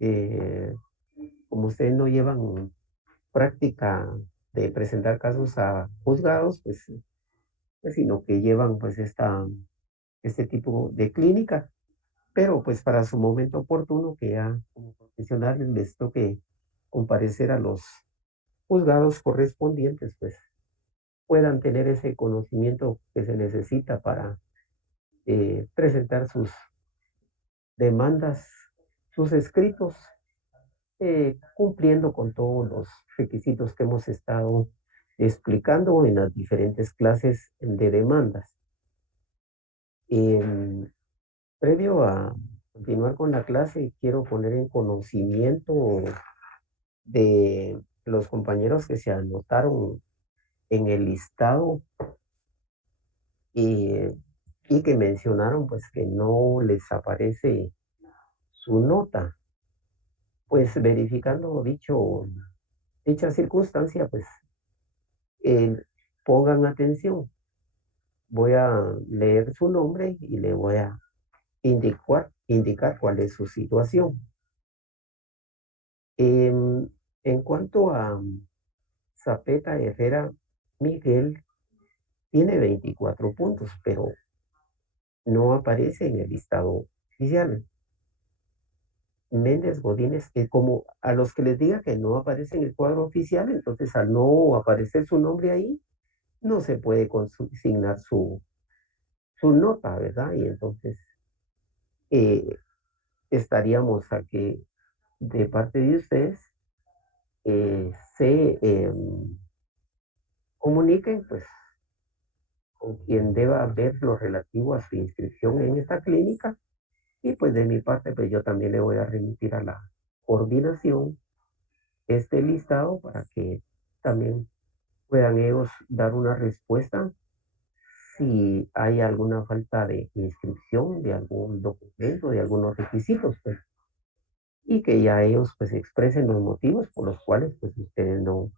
eh, como ustedes no llevan práctica de presentar casos a juzgados, pues, sino que llevan pues este tipo de clínica, pero pues para su momento oportuno que ya como profesionales les toque comparecer a los juzgados correspondientes, pues puedan tener ese conocimiento que se necesita para presentar sus demandas, sus escritos, cumpliendo con todos los requisitos que hemos estado explicando en las diferentes clases de demandas. Em, Previo a continuar con la clase, quiero poner en conocimiento de los compañeros que se anotaron en el listado y, y que mencionaron pues que no les aparece su nota. Pues verificando dicha circunstancia, pues eh, pongan atención. Voy a leer su nombre y le voy a indicar cuál es su situación. Em, en cuanto a Zapeta Herrera Miguel, tiene 24 puntos, pero no aparece en el listado oficial. Méndez Godínez, como a los que les diga que no aparece en el cuadro oficial, entonces al no aparecer su nombre ahí, no se puede consignar su nota, ¿verdad? Y entonces eh, estaríamos a que de parte de ustedes se comuniquen pues con quien deba ver lo relativo a su inscripción en esta clínica y pues de mi parte pues yo también le voy a remitir a la coordinación este listado para que también puedan ellos dar una respuesta si hay alguna falta de inscripción de algún documento, de algunos requisitos, pues, y que ya ellos pues expresen los motivos por los cuales pues ustedes no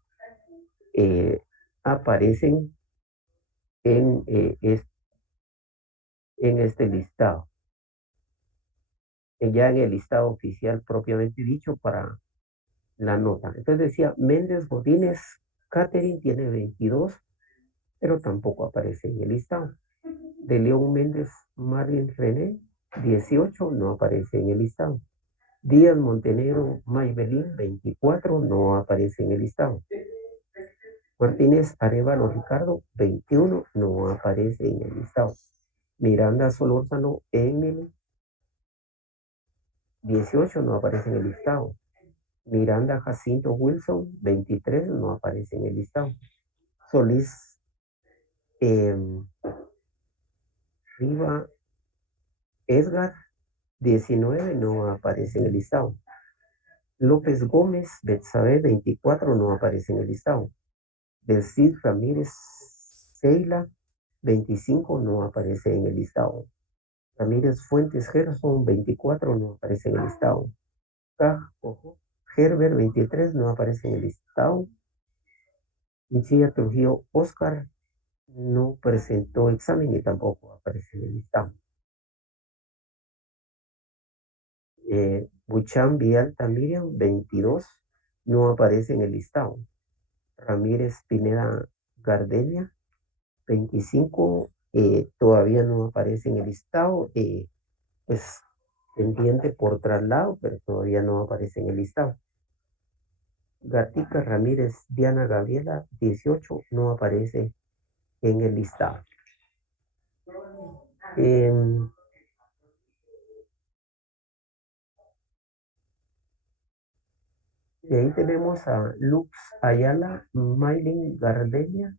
eh, aparecen en en este listado, ya en el listado oficial propiamente dicho para la nota. Entonces decía, Méndez Godínez Catherine tiene 22, pero tampoco aparece en el listado. De León Méndez Marlin René, 18, no aparece en el listado. Díaz Montenegro Maybelline, 24, no aparece en el listado. Martínez Arevalo Ricardo, 21, no aparece en el listado. Miranda Solórzano Emily, 18, no aparece en el listado. Miranda Jacinto Wilson, 23, no aparece en el listado. Solís eh, Riva Edgar, 19, no aparece en el listado. López Gómez Betsabe, 24, no aparece en el listado. Del Cid Ramírez Seila, 25, no aparece en el listado. Ramírez Fuentes Gerson, 24, no aparece en el listado. Herbert, 23, no aparece en el listado. Michilla Trujillo Oscar no presentó examen y tampoco aparece en el listado. Buchan Vialta Miriam, 22, no aparece en el listado. Ramírez Pineda Gardenia, 25, todavía no aparece en el listado, pues pendiente por traslado, pero todavía no aparece en el listado. Gatica Ramírez Diana Gabriela, 18, no aparece en el listado. Em, de ahí tenemos a Lux Ayala, Maylin Gardenia,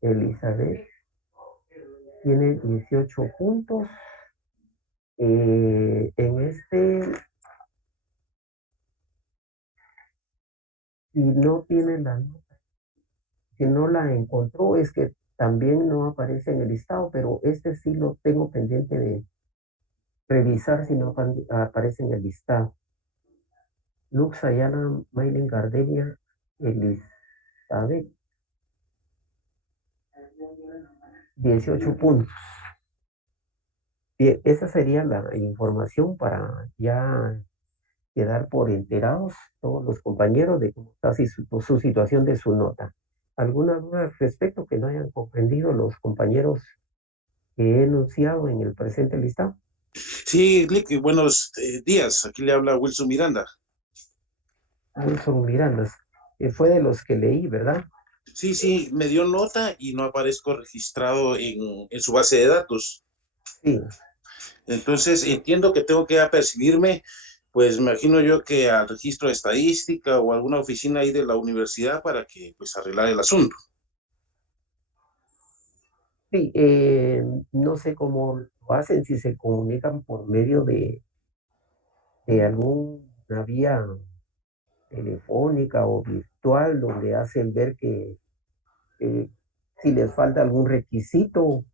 Elizabeth, tiene 18 puntos. En si no tiene si no la encontró, es que también no aparece en el listado, pero este sí lo tengo pendiente de revisar si no aparece en el listado. Lux Ayala, Maylin Gardenia, Elizabeth, 18 puntos. Bien, esa sería la información para ya quedar por enterados todos los compañeros de cómo está su situación de su nota. ¿Alguna duda al respecto que no hayan comprendido los compañeros que he enunciado en el presente listado? Sí, Lick, buenos días. Aquí le habla Wilson Miranda. Wilson Mirandas, fue de los que leí, ¿verdad? Sí, sí, me dio nota y no aparezco registrado en su base de datos. Sí, Entonces, entiendo que tengo que apercibirme, pues me imagino yo que al registro de estadística o alguna oficina ahí de la universidad para que, pues, arreglar el asunto. sí, no sé cómo lo hacen, si se comunican por medio de alguna vía telefónica o virtual, donde hacen ver que eh, si les falta algún requisito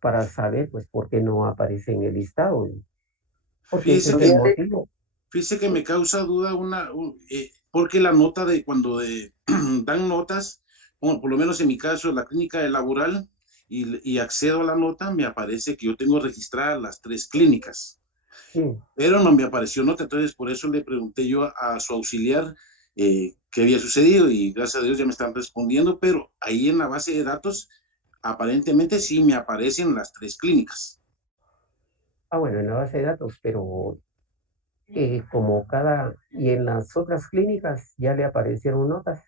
para saber, pues, por qué no aparece en el listado, porque ese Fíjese es que, el motivo. fíjese que me causa duda porque la nota de cuando dan notas, bueno, por lo menos en mi caso, la clínica de laboral, y accedo a la nota, me aparece que yo tengo registradas las tres clínicas, Sí. pero no me apareció nota, entonces por eso le pregunté yo a su auxiliar qué había sucedido y gracias a Dios ya me están respondiendo, pero ahí en la base de datos aparentemente sí me aparecen las tres clínicas. Ah, bueno, en la base de datos, pero y en las otras clínicas ya le aparecieron notas.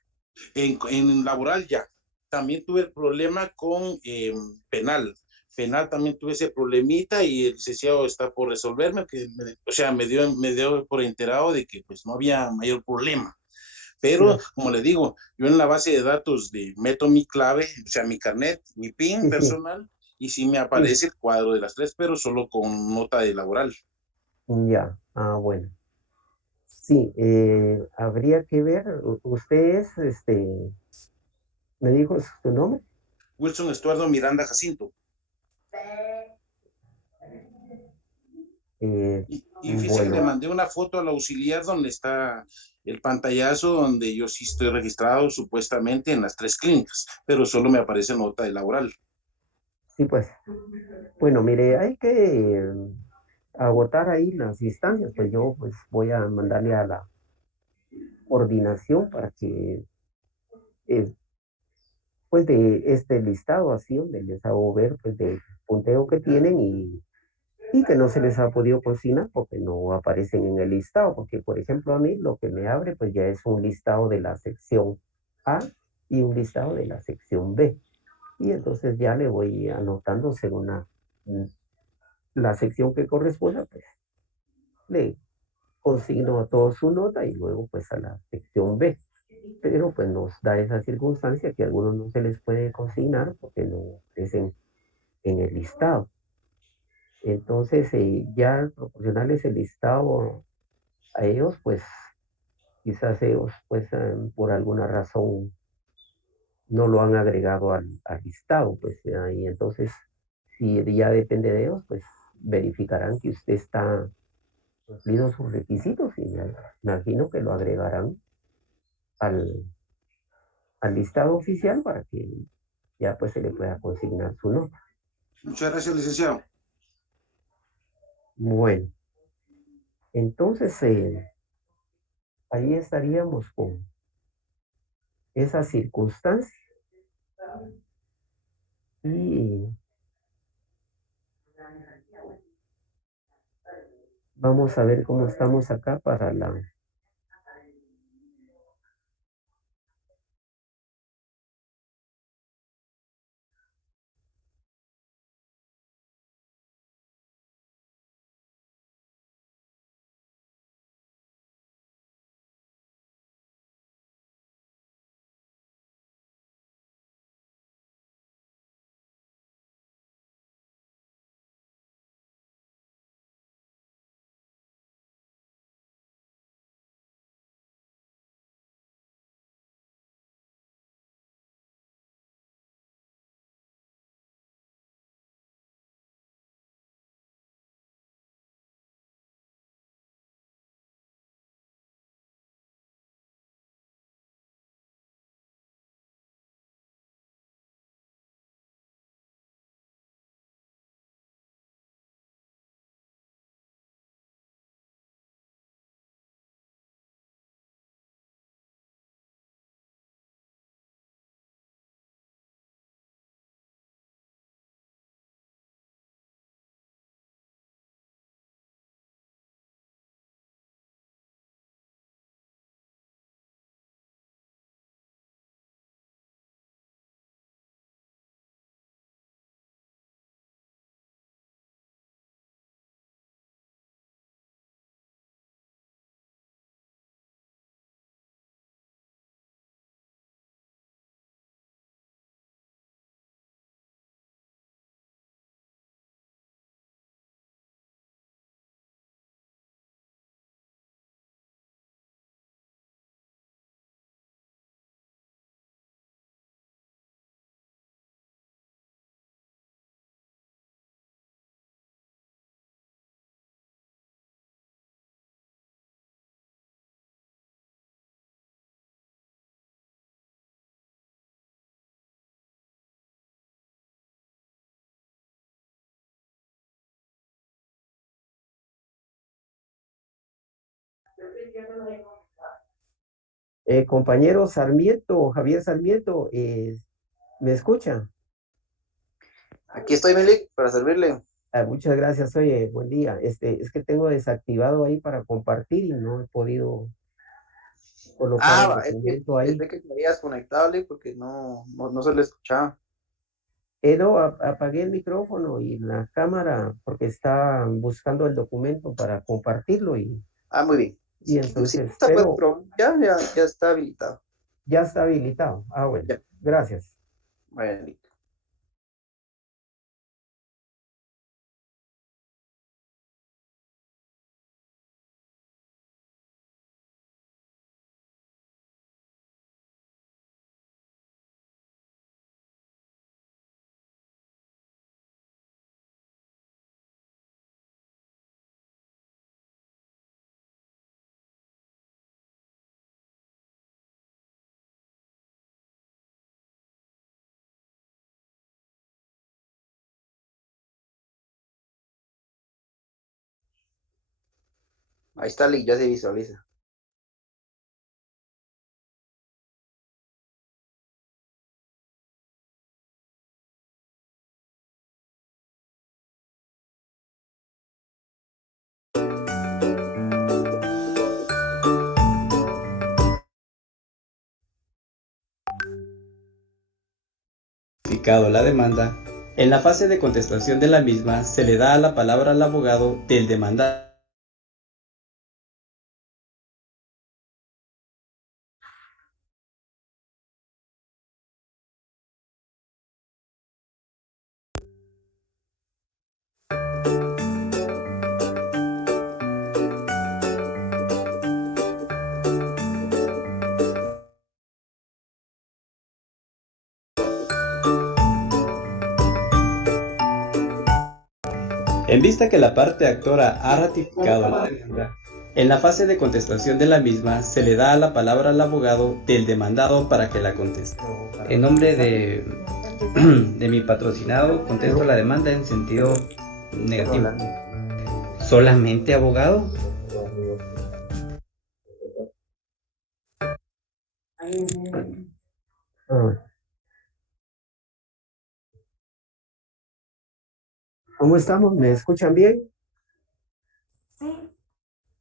En laboral ya. También tuve el problema con penal. Penal también tuve ese problemita y el licenciado está por resolverme, o sea, me dio por enterado de que pues no había mayor problema. Sí, Pero, como le digo, yo en la base de datos meto mi clave, o sea, mi carnet, mi PIN sí, sí, personal, y sí me sí, aparece el cuadro de las tres, pero solo con nota de laboral. ya. Ah, bueno. Sí, habría que ver, usted es, me dijo su nombre. Wilson Estuardo Miranda Jacinto. Eh, Y fíjese que le bueno, mandé una foto al auxiliar donde está el pantallazo donde yo sí estoy registrado supuestamente en las tres clínicas, pero solo me aparece nota de laboral. sí, pues, bueno, mire, hay que agotar ahí las instancias, pues yo pues voy a mandarle a la coordinación para que eh, pues de este listado así donde les hago ver pues del punteo que tienen y que no se les ha podido consignar porque no aparecen en el listado, porque por ejemplo a mí lo que me abre pues ya es un listado de la sección A y un listado de la sección B. Y entonces ya le voy anotando según mm, la sección que corresponda, pues le consigno a todos su nota y luego pues a la sección B. Pero pues nos da esa circunstancia que a algunos no se les puede consignar porque no aparecen en el listado. Entonces, ya al proporcionarles el listado a ellos, pues quizás ellos, pues por alguna razón no lo han agregado al listado, pues y entonces, si ya depende de ellos, pues verificarán que usted está cumplido sus requisitos y me imagino que lo agregarán al, al listado oficial para que ya pues se le pueda consignar su nota. Muchas gracias, licenciado. Bueno, entonces ahí estaríamos con esa circunstancia y vamos a ver cómo estamos acá para la Compañero Sarmiento, Javier Sarmiento, ¿me escucha? Aquí estoy, Melik, para servirle. Muchas gracias, oye, buen día. Es que tengo desactivado ahí para compartir y no he podido colocar el Es que documento ahí. pensé que querías conectarle porque no se le escuchaba. No, apagué el micrófono y la cámara porque está buscando el documento para compartirlo Muy bien. y Si entonces, está pues, pero ya está habilitado. ya está habilitado. Bueno, Ya, gracias. bueno. Ahí está, Lick, ya se visualiza. La demanda, en la fase de contestación de la misma se le da la palabra al abogado del demandado. En vista que la parte actora ha ratificado la demanda, en la fase de contestación de la misma se le da la palabra al abogado del demandado para que la conteste. En nombre de mi patrocinado, contesto la demanda en sentido negativo. ¿Solamente abogado? ¿Cómo estamos? ¿Me escuchan bien? Sí,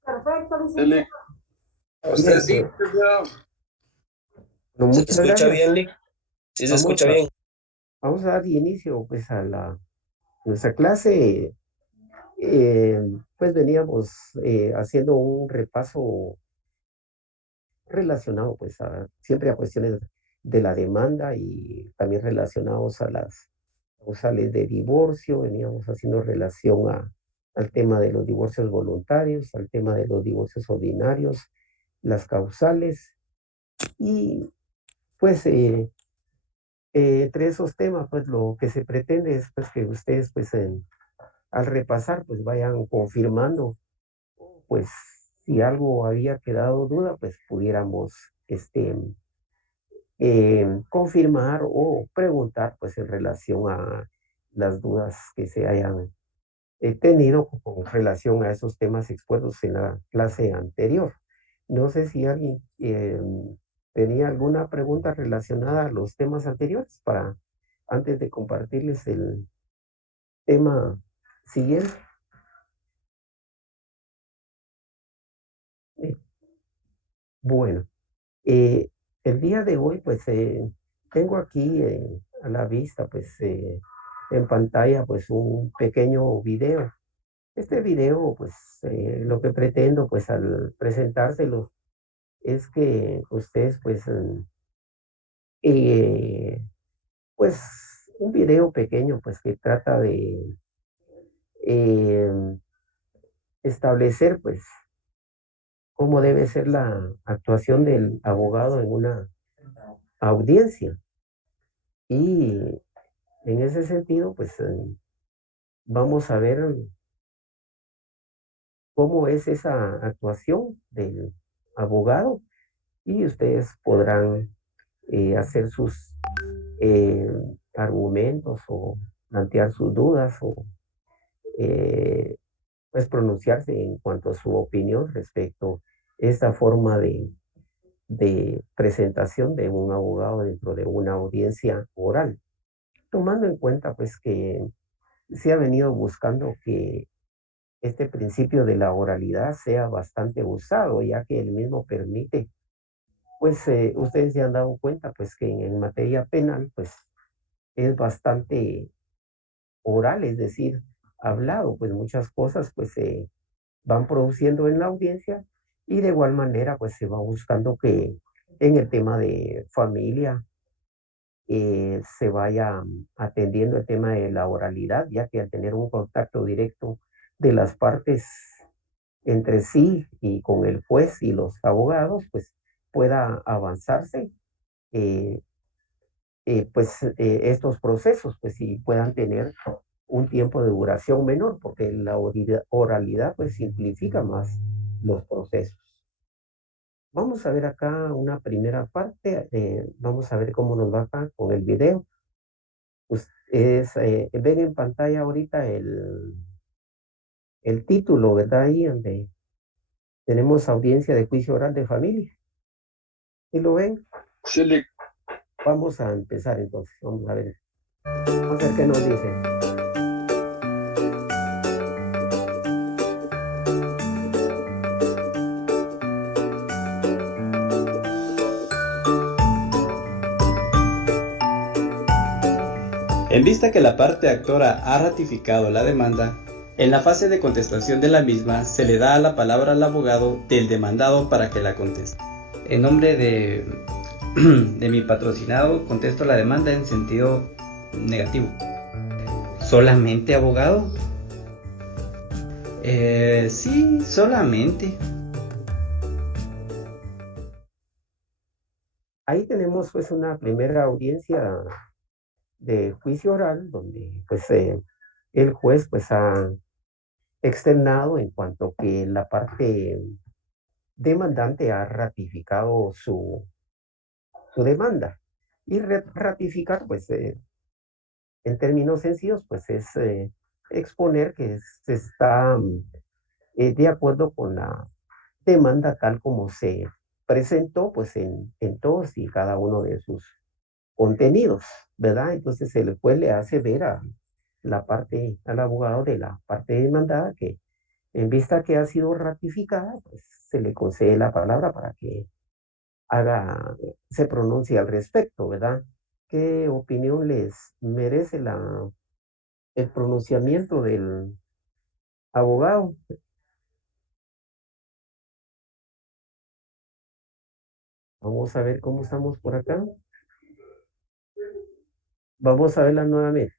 perfecto, Dele. licenciado. Usted Bien, sí, bueno, ¿se muchas escucha gracias. bien, Lick? Sí, se Vamos escucha a, bien. vamos a dar inicio pues a nuestra clase. Pues veníamos haciendo un repaso relacionado pues siempre a cuestiones de la demanda y también relacionados a las causales de divorcio. Veníamos haciendo relación al tema de los divorcios voluntarios, al tema de los divorcios ordinarios, las causales y pues entre esos temas pues lo que se pretende es pues que ustedes pues al repasar pues vayan confirmando pues si algo había quedado duda, pues pudiéramos confirmar o preguntar pues en relación a las dudas que se hayan tenido con relación a esos temas expuestos en la clase anterior. No sé si alguien tenía alguna pregunta relacionada a los temas anteriores para antes de compartirles el tema siguiente. Eh, Bueno, Eh, el día de hoy, pues tengo aquí a la vista, pues en pantalla, pues un pequeño video. Este video, pues lo que pretendo, pues al presentárselo, es que ustedes, pues, eh, pues un video pequeño, pues que trata de eh, establecer, pues, cómo debe ser la actuación del abogado en una audiencia. Y en ese sentido, pues vamos a ver cómo es esa actuación del abogado y ustedes podrán hacer sus eh, argumentos o plantear sus dudas o eh, pues pronunciarse en cuanto a su opinión respecto esta forma de presentación de un abogado dentro de una audiencia oral, tomando en cuenta pues que se ha venido buscando que este principio de la oralidad sea bastante usado, ya que el mismo permite, pues ustedes se han dado cuenta pues que en materia penal pues es bastante oral, es decir, hablado, pues muchas cosas pues se van produciendo en la audiencia y de igual manera pues se va buscando que en el tema de familia se vaya atendiendo el tema de la oralidad, ya que al tener un contacto directo de las partes entre sí y con el juez y los abogados, pues pueda avanzarse eh, estos procesos, pues y puedan tener un tiempo de duración menor, porque la oralidad pues simplifica más los procesos. Vamos a ver acá una primera parte, vamos a ver cómo nos va acá con el video. Ven en pantalla ahorita el título, ¿verdad? Ahí donde tenemos audiencia de juicio oral de familia. ¿Y lo ven? Sí, Vamos a empezar entonces, vamos a ver. Vamos a ver qué nos dice. En vista que la parte actora ha ratificado la demanda, en la fase de contestación de la misma se le da la palabra al abogado del demandado para que la conteste. En nombre de mi patrocinado contesto la demanda en sentido negativo. ¿Solamente abogado? Sí, solamente. Ahí tenemos pues una primera audiencia de juicio oral donde pues el juez pues ha externado en cuanto que la parte demandante ha ratificado su demanda. Y ratificar pues en términos sencillos pues es exponer que se está de acuerdo con la demanda tal como se presentó pues en todos y cada uno de sus contenidos, ¿verdad? Entonces el juez le hace ver al abogado de la parte demandada que en vista que ha sido ratificada, pues se le concede la palabra para que se pronuncie al respecto, ¿verdad? ¿Qué opinión les merece el pronunciamiento del abogado? Vamos a ver cómo estamos por acá. Vamos a verla nuevamente.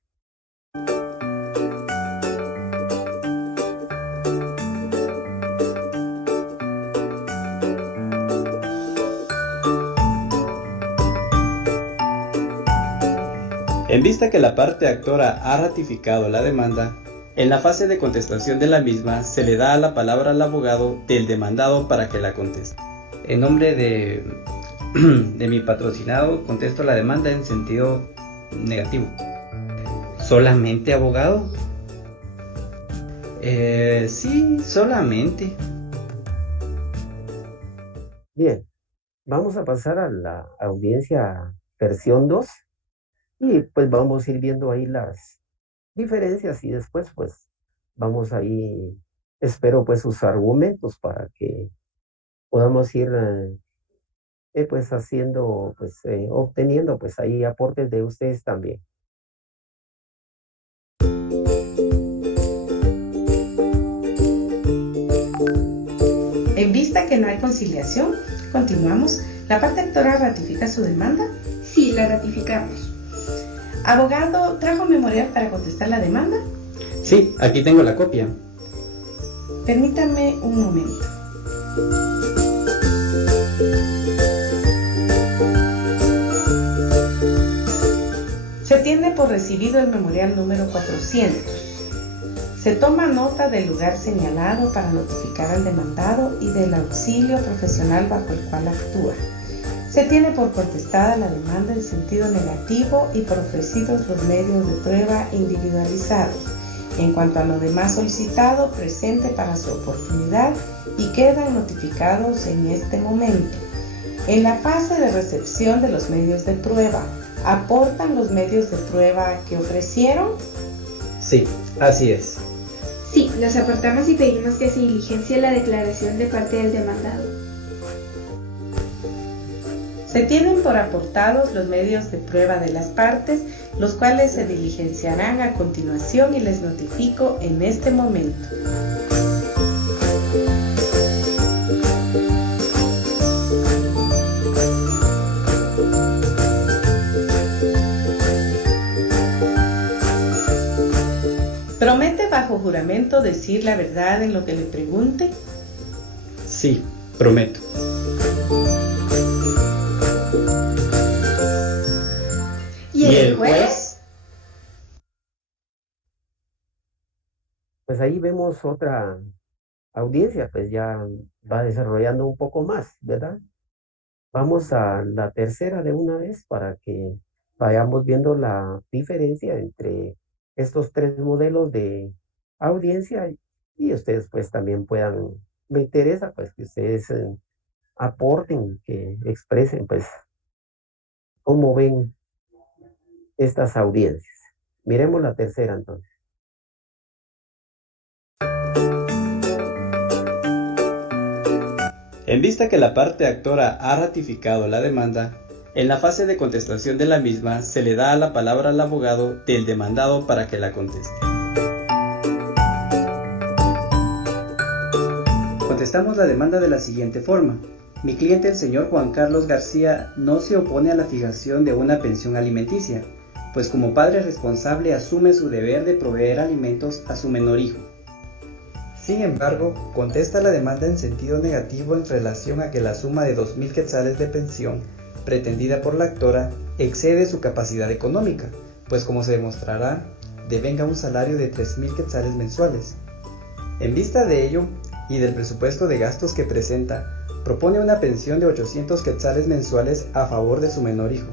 En vista que la parte actora ha ratificado la demanda, en la fase de contestación de la misma se le da la palabra al abogado del demandado para que la conteste. En nombre de mi patrocinado contesto la demanda en sentido negativo. ¿Solamente abogado? Sí, solamente. Bien, vamos a pasar a la audiencia versión 2 y pues vamos a ir viendo ahí las diferencias y después pues vamos ahí, espero pues sus argumentos para que podamos ir pues haciendo, pues obteniendo pues ahí aportes de ustedes también. En vista que no hay conciliación, continuamos. ¿La parte actora ratifica su demanda? Sí, la ratificamos. Abogado, ¿trajo memorial para contestar la demanda? Sí, aquí tengo la copia. Permítame un momento. Se tiene por recibido el memorial número 400. Se toma nota del lugar señalado para notificar al demandado y del auxilio profesional bajo el cual actúa. Se tiene por contestada la demanda en sentido negativo y por ofrecidos los medios de prueba individualizados. En cuanto a lo demás solicitado, presente para su oportunidad y quedan notificados en este momento. En la fase de recepción de los medios de prueba, ¿aportan los medios de prueba que ofrecieron? Sí, así es. Sí, los aportamos y pedimos que se diligencie la declaración de parte del demandado. Se tienen por aportados los medios de prueba de las partes, los cuales se diligenciarán a continuación y les notifico en este momento. ¿Promete bajo juramento decir la verdad en lo que le pregunte? Sí, prometo. ¿Y el juez? Pues ahí vemos otra audiencia, pues ya va desarrollando un poco más, ¿verdad? Vamos a la tercera de una vez para que vayamos viendo la diferencia entre estos tres modelos de audiencia y ustedes pues también puedan, me interesa pues que ustedes aporten, que expresen pues cómo ven estas audiencias. Miremos la tercera entonces. En vista que la parte actora ha ratificado la demanda, en la fase de contestación de la misma se le da la palabra al abogado del demandado para que la conteste. Contestamos la demanda de la siguiente forma. Mi cliente, el señor Juan Carlos García, no se opone a la fijación de una pensión alimenticia, pues como padre responsable asume su deber de proveer alimentos a su menor hijo. Sin embargo, contesta la demanda en sentido negativo en relación a que la suma de 2.000 quetzales de pensión pretendida por la actora excede su capacidad económica, pues como se demostrará, devenga un salario de 3.000 quetzales mensuales. En vista de ello y del presupuesto de gastos que presenta, propone una pensión de 800 quetzales mensuales a favor de su menor hijo.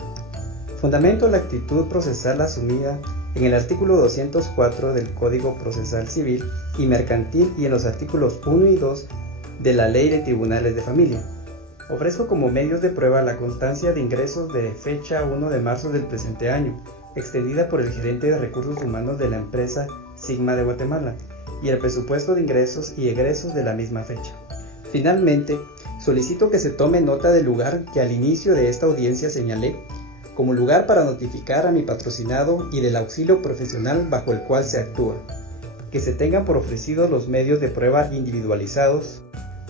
Fundamento la actitud procesal asumida en el artículo 204 del Código Procesal Civil y Mercantil y en los artículos 1 y 2 de la Ley de Tribunales de Familia. Ofrezco como medios de prueba la constancia de ingresos de fecha 1 de marzo del presente año, extendida por el gerente de recursos humanos de la empresa Sigma de Guatemala, y el presupuesto de ingresos y egresos de la misma fecha. Finalmente, solicito que se tome nota del lugar que al inicio de esta audiencia señalé como lugar para notificar a mi patrocinado y del auxilio profesional bajo el cual se actúa, que se tengan por ofrecidos los medios de prueba individualizados,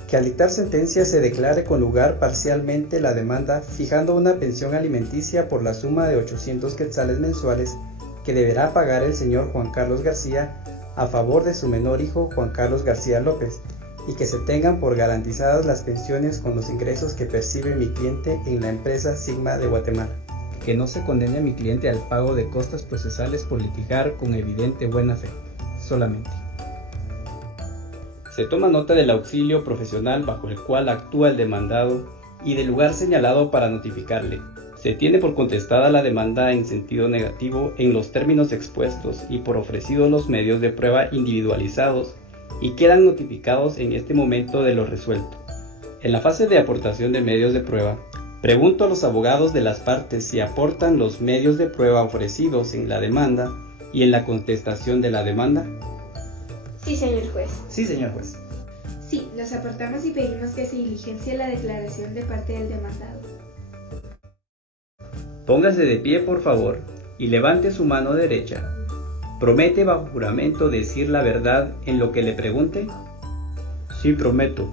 que al dictar sentencia se declare con lugar parcialmente la demanda fijando una pensión alimenticia por la suma de 800 quetzales mensuales que deberá pagar el señor Juan Carlos García a favor de su menor hijo Juan Carlos García López, y que se tengan por garantizadas las pensiones con los ingresos que percibe mi cliente en la empresa Sigma de Guatemala. Que no se condene a mi cliente al pago de costas procesales por litigar con evidente buena fe, solamente. Se toma nota del auxilio profesional bajo el cual actúa el demandado y del lugar señalado para notificarle. Se tiene por contestada la demanda en sentido negativo en los términos expuestos y por ofrecidos los medios de prueba individualizados y quedan notificados en este momento de lo resuelto. En la fase de aportación de medios de prueba, pregunto a los abogados de las partes si aportan los medios de prueba ofrecidos en la demanda y en la contestación de la demanda. Sí, señor juez. Sí, señor juez. Sí, los aportamos y pedimos que se diligencie la declaración de parte del demandado. Póngase de pie, por favor, y levante su mano derecha. ¿Promete bajo juramento decir la verdad en lo que le pregunte? Sí, prometo.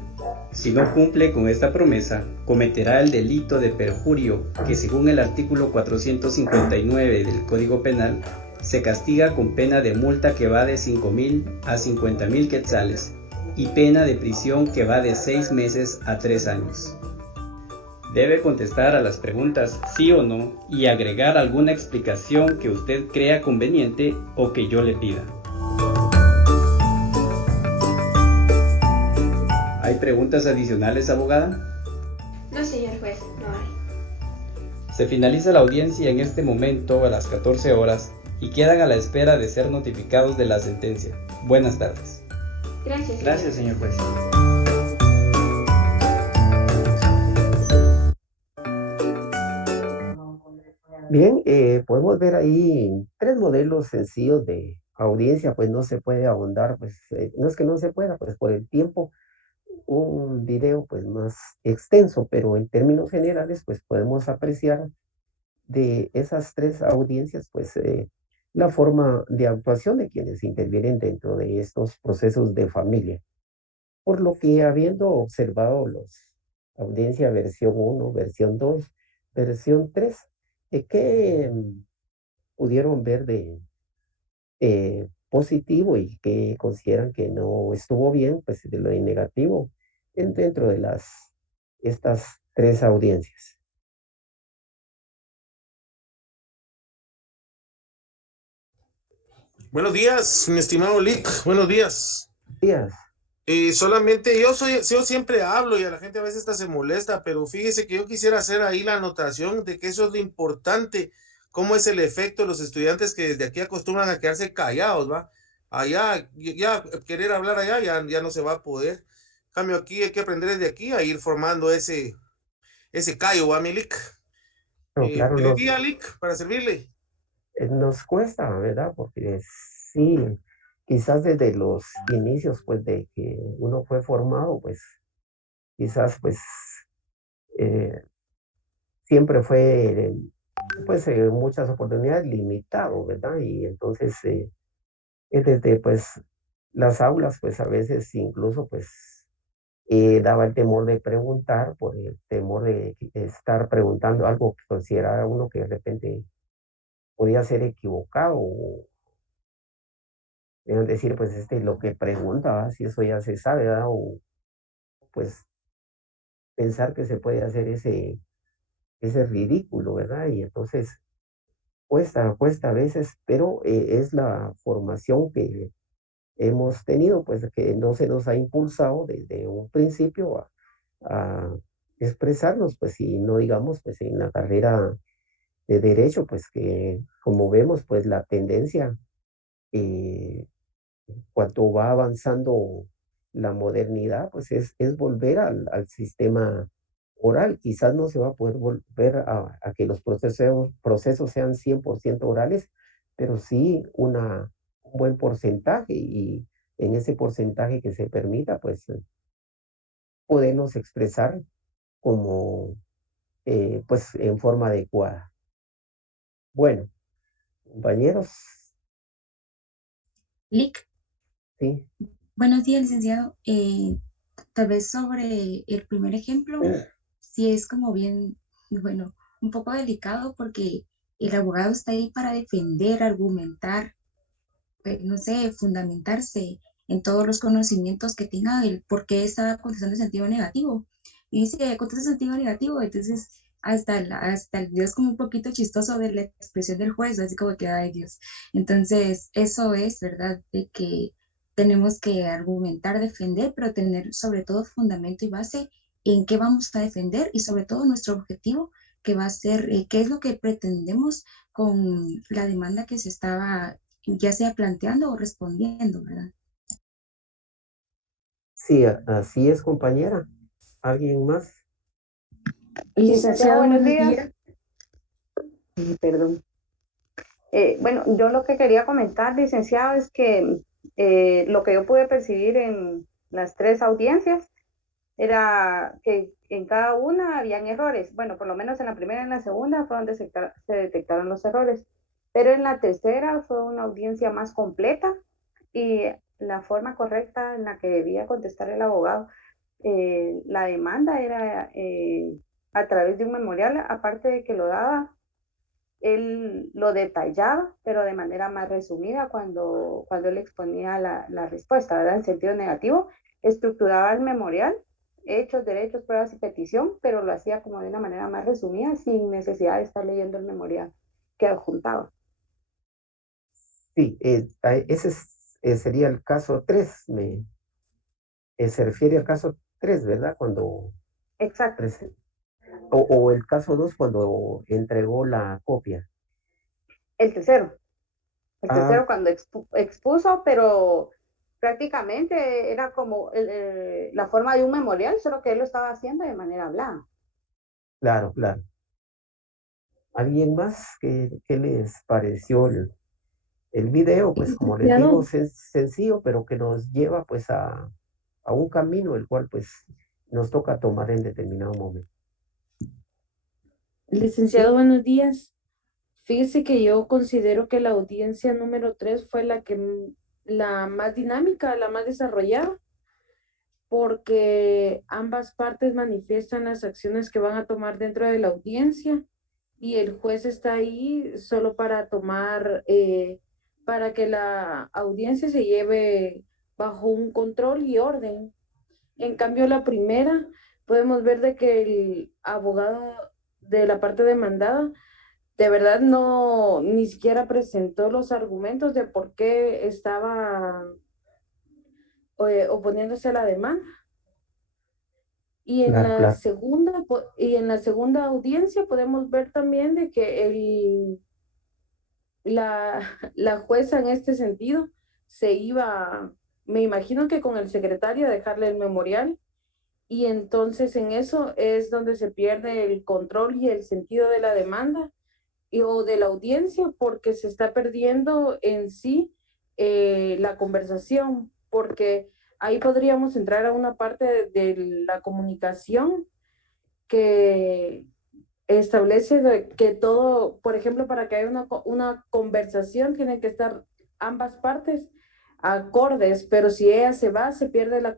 Si no cumple con esta promesa, cometerá el delito de perjurio que según el artículo 459 del Código Penal se castiga con pena de multa que va de 5.000 a 50.000 quetzales y pena de prisión que va de 6 meses a 3 años. Debe contestar a las preguntas sí o no y agregar alguna explicación que usted crea conveniente o que yo le pida. ¿Hay preguntas adicionales, abogada? No, señor juez, no hay. Se finaliza la audiencia en este momento a las 14 horas y quedan a la espera de ser notificados de la sentencia. Buenas tardes. Gracias. Gracias, señor juez. Bien, podemos ver ahí tres modelos sencillos de audiencia, pues no se puede ahondar, pues no es que no se pueda, pues por el tiempo, un video pues más extenso, pero en términos generales, pues podemos apreciar de esas tres audiencias, pues la forma de actuación de quienes intervienen dentro de estos procesos de familia. Por lo que habiendo observado los audiencia versión uno, versión 2, versión 3, ¿qué pudieron ver de positivo y que consideran que no estuvo bien, pues de lo de negativo dentro de estas tres audiencias? Buenos días, mi estimado Lick. Buenos días. Días. Solamente yo siempre hablo y a la gente a veces hasta se molesta, pero fíjese que yo quisiera hacer ahí la anotación de que eso es lo importante, cómo es el efecto de los estudiantes que desde aquí acostumbran a quedarse callados, ¿va? Allá, ya querer hablar allá ya no se va a poder. En cambio aquí hay que aprender desde aquí a ir formando ese callo, ¿va, mi Lick? Pero claro, Feliz día, Lick, para servirle. nos cuesta, ¿verdad? Porque sí, quizás desde los inicios, pues de que uno fue formado, pues quizás pues eh, siempre fue, pues en muchas oportunidades limitado, ¿verdad? Y entonces desde pues las aulas, pues a veces incluso pues daba el temor de preguntar, por el temor de estar preguntando algo que consideraba uno que de repente podía ser equivocado o decir, pues lo que pregunta, ¿verdad? Si eso ya se sabe, ¿verdad? O pues pensar que se puede hacer ese ridículo, ¿verdad? Y entonces cuesta a veces, pero es la formación que hemos tenido, pues que no se nos ha impulsado desde un principio a expresarnos, pues y no digamos, pues en la carrera de derecho, pues que como vemos, pues la tendencia, eh, cuando va avanzando la modernidad, pues es volver al sistema oral. Quizás no se va a poder volver a que los procesos sean 100% orales, pero sí un buen porcentaje y en ese porcentaje que se permita, pues podernos expresar como, pues en forma adecuada. Bueno, compañeros, Lick, sí, buenos días, licenciado. Tal vez sobre el primer ejemplo, sí es como bien, bueno, un poco delicado porque el abogado está ahí para defender, argumentar, no sé, fundamentarse en todos los conocimientos que tenga el por qué está contestando en sentido negativo. Y dice, contesta en sentido negativo, entonces hasta el video es como un poquito chistoso de la expresión del juez, así como que, ay Dios. Entonces, eso es, ¿verdad? De que tenemos que argumentar, defender, pero tener sobre todo fundamento y base en qué vamos a defender y sobre todo nuestro objetivo, que va a ser, qué es lo que pretendemos con la demanda que se estaba ya sea planteando o respondiendo, ¿verdad? sí, así es, compañera. ¿Alguien más? Licenciado, buenos días. Perdón. Bueno, yo lo que quería comentar, licenciado, es que lo que yo pude percibir en las tres audiencias era que en cada una habían errores. Bueno, por lo menos en la primera y en la segunda fue donde se detectaron los errores. Pero en la tercera fue una audiencia más completa y la forma correcta en la que debía contestar el abogado. La demanda era a través de un memorial, aparte de que lo daba, él lo detallaba, pero de manera más resumida cuando él exponía la respuesta, ¿verdad? En sentido negativo, estructuraba el memorial, hechos, derechos, pruebas y petición, pero lo hacía como de una manera más resumida, sin necesidad de estar leyendo el memorial que adjuntaba. Sí, ese sería el caso 3. Se refiere al caso 3, ¿verdad? Cuando Exacto. o el caso 2 cuando entregó la copia. El tercero. el Ah, tercero cuando expuso, pero prácticamente era como la forma de un memorial, solo que él lo estaba haciendo de manera hablada. claro, claro. ¿Alguien más? ¿Qué les pareció el video? Pues como les digo, Licenciado, sencillo, pero que nos lleva pues a un camino el cual pues nos toca tomar en determinado momento. licenciado, Sí, buenos días. Fíjese que yo considero que la audiencia número 3 fue la que la más dinámica, la más desarrollada, porque ambas partes manifiestan las acciones que van a tomar dentro de la audiencia y el juez está ahí solo para tomar, para que la audiencia se lleve bajo un control y orden. En cambio, la primera, podemos ver de que el abogado de la parte demandada de verdad no, ni siquiera presentó los argumentos de por qué estaba oponiéndose a la demanda. claro, claro. Y en la segunda audiencia podemos ver también de que la, la jueza en este sentido se iba, me imagino que con el secretario a dejarle el memorial. Y entonces en eso es donde se pierde el control y el sentido de la demanda o de la audiencia, porque se está perdiendo en sí la conversación, porque ahí podríamos entrar a una parte de la comunicación que establece que todo, por ejemplo, para que haya una conversación, tienen que estar ambas partes acordes, pero si ella se va, se pierde la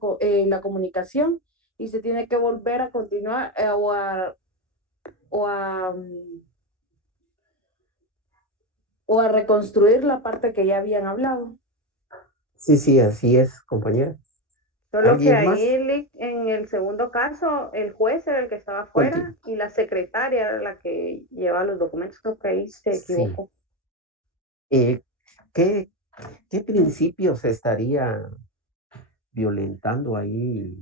comunicación y se tiene que volver a continuar o a, mm, o a reconstruir la parte que ya habían hablado. Sí, sí, así es, compañera. Solo que ¿Alguien más? ahí en el segundo caso, el juez era el que estaba Continúe. afuera y la secretaria era la que llevaba los documentos. Creo que ahí se Sí. equivocó. Eh, ¿qué, qué principios estaría violentando ahí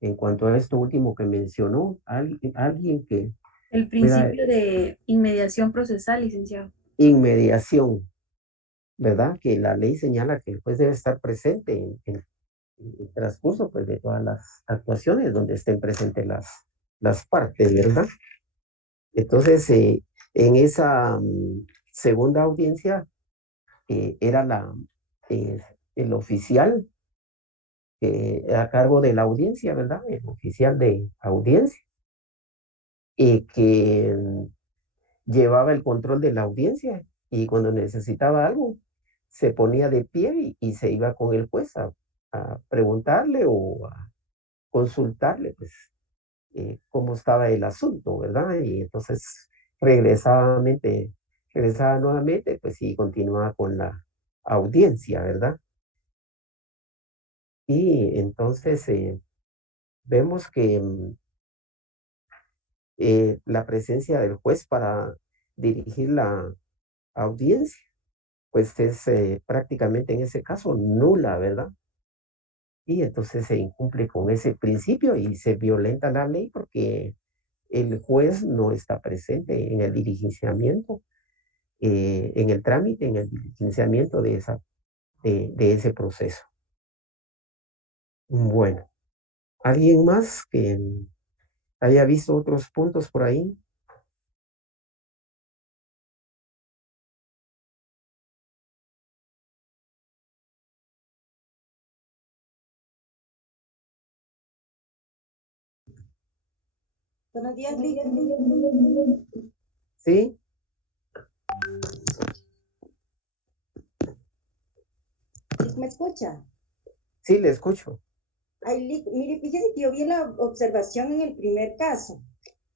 en cuanto a esto último que mencionó? Alguien que El pueda principio de inmediación procesal, licenciado. inmediación, ¿verdad? Que la ley señala que el juez debe estar presente en el transcurso pues, de todas las actuaciones donde estén presentes las partes, ¿verdad? Entonces, en esa segunda audiencia era eh, el oficial a cargo de la audiencia, ¿verdad? El oficial de audiencia, que llevaba el control de la audiencia y cuando necesitaba algo, se ponía de pie y se iba con el juez a preguntarle o a consultarle, pues, cómo estaba el asunto, ¿verdad? Y entonces regresaba, regresaba nuevamente, pues, y continuaba con la audiencia, ¿verdad? Y entonces vemos que la presencia del juez para dirigir la audiencia, pues es prácticamente en ese caso nula, ¿verdad? Y entonces se incumple con ese principio y se violenta la ley porque el juez no está presente en el diligenciamiento, en el trámite, en el diligenciamiento de ese proceso. Bueno, ¿alguien más que haya visto otros puntos por ahí? Buenos días, Lick. Sí, Lick, ¿me escucha? sí, le escucho. Ay, Lick, mire, fíjese que yo vi la observación en el primer caso.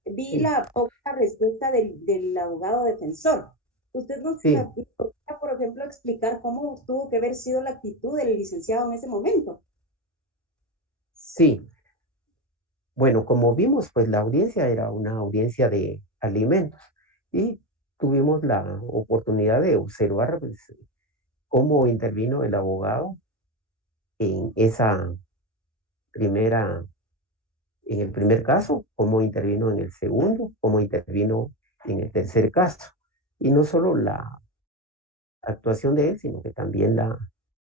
Vi Sí, la poca respuesta del abogado defensor. ¿Usted nos sí, podría, por ejemplo, explicar cómo tuvo que haber sido la actitud del licenciado en ese momento? sí. Bueno, como vimos, pues la audiencia era una audiencia de alimentos y tuvimos la oportunidad de observar pues, cómo intervino el abogado en esa primera, en el primer caso, cómo intervino en el segundo, cómo intervino en el tercer caso. Y no solo actuación de él, sino que también la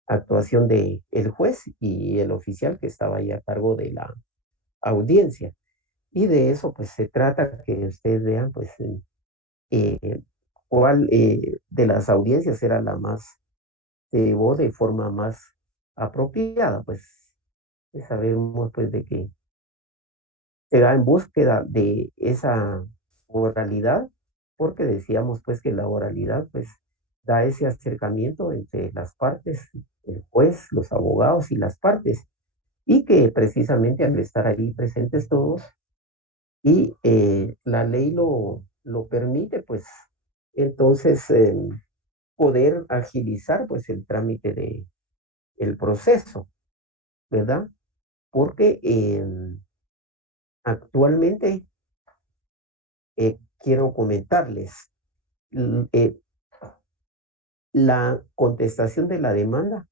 actuación de el juez y el oficial que estaba ahí a cargo de la audiencia. Y de eso pues se trata, que ustedes vean pues eh, cuál de las audiencias era la más, se llevó de forma más apropiada, pues sabemos pues de que se va en búsqueda de esa oralidad, porque decíamos pues que la oralidad pues da ese acercamiento entre las partes, el juez, los abogados y las partes, y que precisamente al estar ahí presentes todos y la ley lo permite, pues entonces poder agilizar pues el trámite de el proceso, ¿verdad? Porque actualmente quiero comentarles, eh, la contestación de la demanda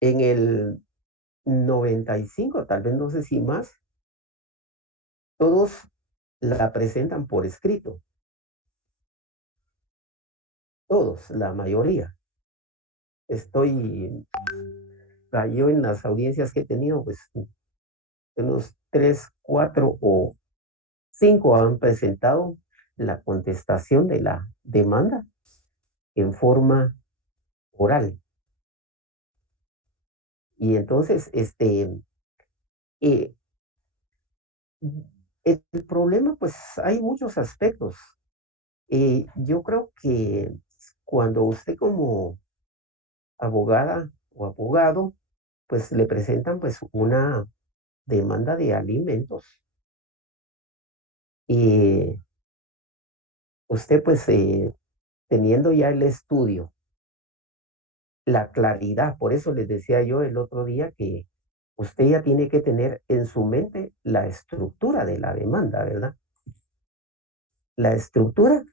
en el 95, tal vez no sé si más, todos la presentan por escrito, todos, la mayoría. Yo en las audiencias que he tenido, pues unos 3, 4 o 5 han presentado la contestación de la demanda en forma oral. Y entonces, eh, el problema, pues hay muchos aspectos. Yo creo que cuando usted como abogada o abogado, pues le presentan pues una demanda de alimentos y usted pues teniendo ya el estudio, la claridad, por eso les decía yo el otro día que usted ya tiene que tener en su mente la estructura de la demanda, ¿verdad? La estructura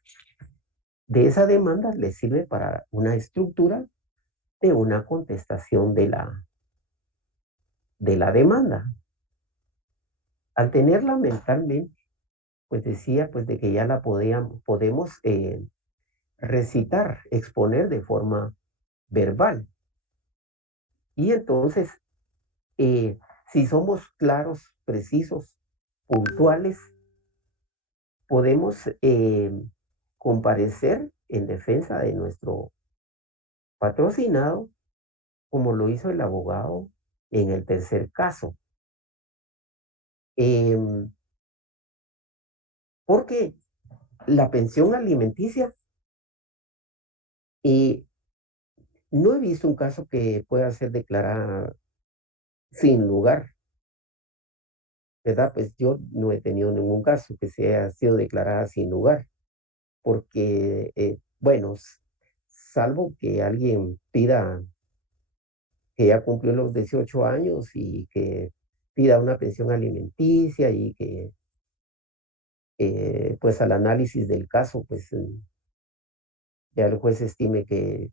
de esa demanda le sirve para una estructura de una contestación de la demanda. Al tenerla mentalmente, pues decía pues de que ya la podemos recitar, exponer de forma verbal. Y entonces, si somos claros, precisos, puntuales, podemos comparecer en defensa de nuestro patrocinado, como lo hizo el abogado en el tercer caso. Porque la pensión alimenticia, no he visto un caso que pueda ser declarada sin lugar, ¿verdad? Pues yo no he tenido ningún caso que sea sido declarada sin lugar, porque, bueno, salvo que alguien pida que ya cumplió los 18 años y que pida una pensión alimenticia y que, pues al análisis del caso, pues ya el juez estime que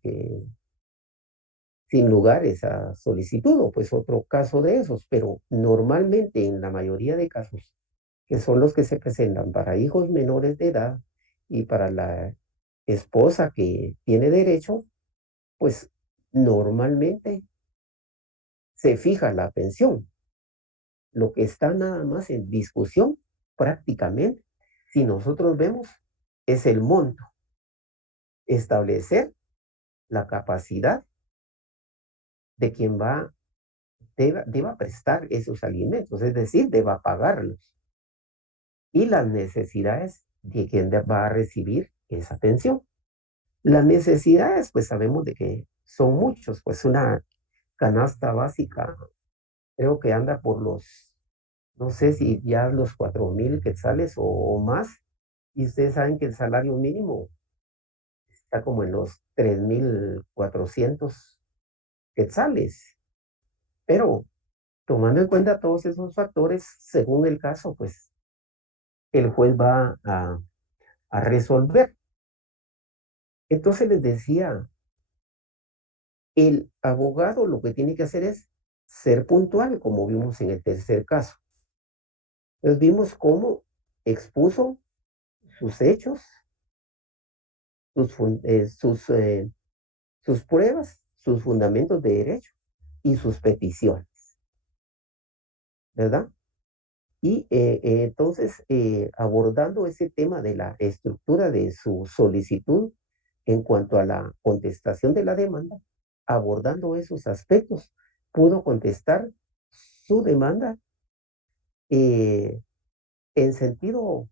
sin lugar esa solicitud, o pues otro caso de esos, pero normalmente en la mayoría de casos, que son los que se presentan para hijos menores de edad y para la esposa que tiene derecho, pues normalmente se fija la pensión. Lo que está nada más en discusión prácticamente, si nosotros vemos, es el monto, establecer la capacidad de quien deba prestar esos alimentos, es decir, deba pagarlos, y las necesidades de quien va a recibir esa pensión. Las necesidades, pues sabemos de que son muchos, pues una canasta básica creo que anda por los, no sé si ya los 4,000 quetzales o más, y ustedes saben que el salario mínimo está como en los 3,400 quetzales, pero tomando en cuenta todos esos factores, según el caso, pues el juez va a resolver. Entonces les decía, el abogado lo que tiene que hacer es ser puntual, como vimos en el tercer caso. Entonces vimos cómo expuso sus hechos, sus pruebas, sus fundamentos de derecho y sus peticiones, ¿verdad? Y entonces, abordando ese tema de la estructura de su solicitud en cuanto a la contestación de la demanda, abordando esos aspectos, pudo contestar su demanda eh, en sentido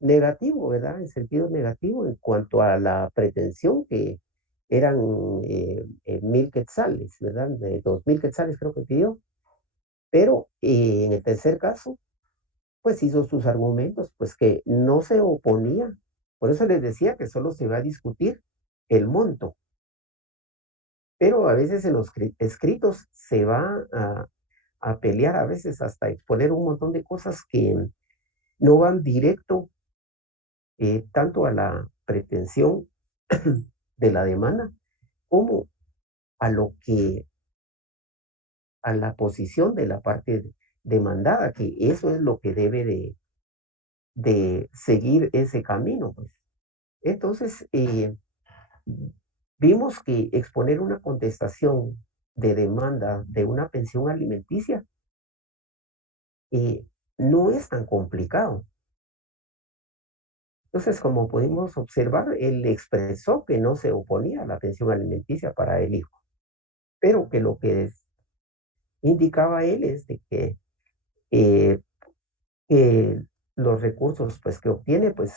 negativo, ¿verdad? En sentido negativo en cuanto a la pretensión que eran 1.000 quetzales, ¿verdad? De 2.000 quetzales creo que pidió. Pero en el tercer caso, pues hizo sus argumentos, pues que no se oponía. Por eso les decía que solo se va a discutir el monto. Pero a veces en los escritos se va a pelear, a veces hasta exponer un montón de cosas que no van directo tanto a la pretensión de la demanda como a lo que, a la posición de la parte demandada, que eso es lo que debe de seguir ese camino, pues. Entonces, vimos que exponer una contestación de demanda de una pensión alimenticia no es tan complicado. Entonces, como pudimos observar, él expresó que no se oponía a la pensión alimenticia para el hijo, pero que lo que indicaba él es de eh, que los recursos pues, que obtiene pues,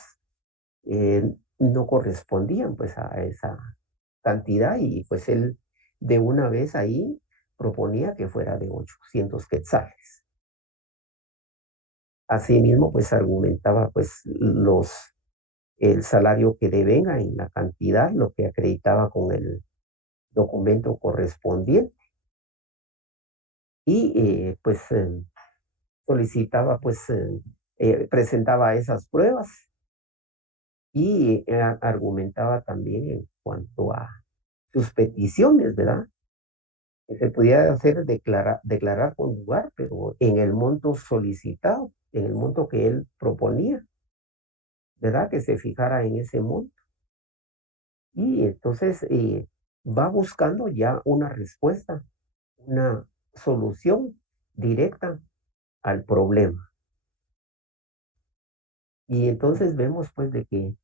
no correspondían pues, a esa cantidad y pues él de una vez ahí proponía que fuera de 800 quetzales. Asimismo, pues argumentaba pues el salario que devenga en la cantidad, lo que acreditaba con el documento correspondiente y pues solicitaba pues presentaba esas pruebas y argumentaba también en cuanto a sus peticiones, ¿verdad? Que se pudiera hacer declarar con lugar, pero en el monto solicitado, en el monto que él proponía, ¿verdad? Que se fijara en ese monto. Y entonces va buscando ya una respuesta, una solución directa al problema. Y entonces vemos pues de que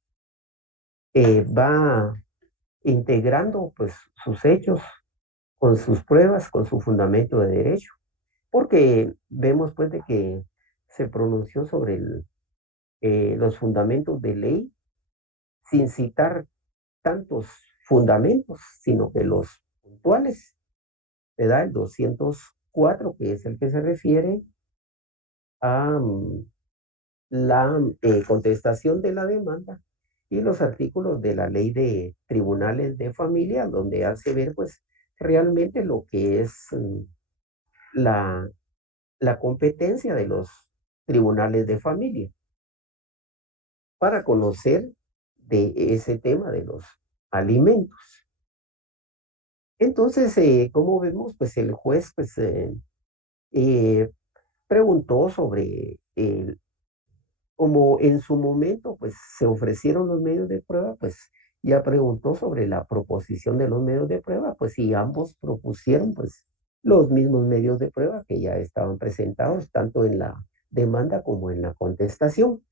va integrando pues sus hechos con sus pruebas, con su fundamento de derecho, porque vemos pues de que se pronunció sobre los fundamentos de ley sin citar tantos fundamentos, sino que los puntuales, ¿verdad? El 204, que es el que se refiere a la contestación de la demanda y los artículos de la ley de tribunales de familia, donde hace ver pues realmente lo que es la, la competencia de los tribunales de familia para conocer de ese tema de los alimentos. Entonces, como vemos, pues el juez pues, preguntó sobre como en su momento pues se ofrecieron los medios de prueba, pues ya preguntó sobre la proposición de los medios de prueba, pues si ambos propusieron pues los mismos medios de prueba que ya estaban presentados tanto en la demanda como en la contestación.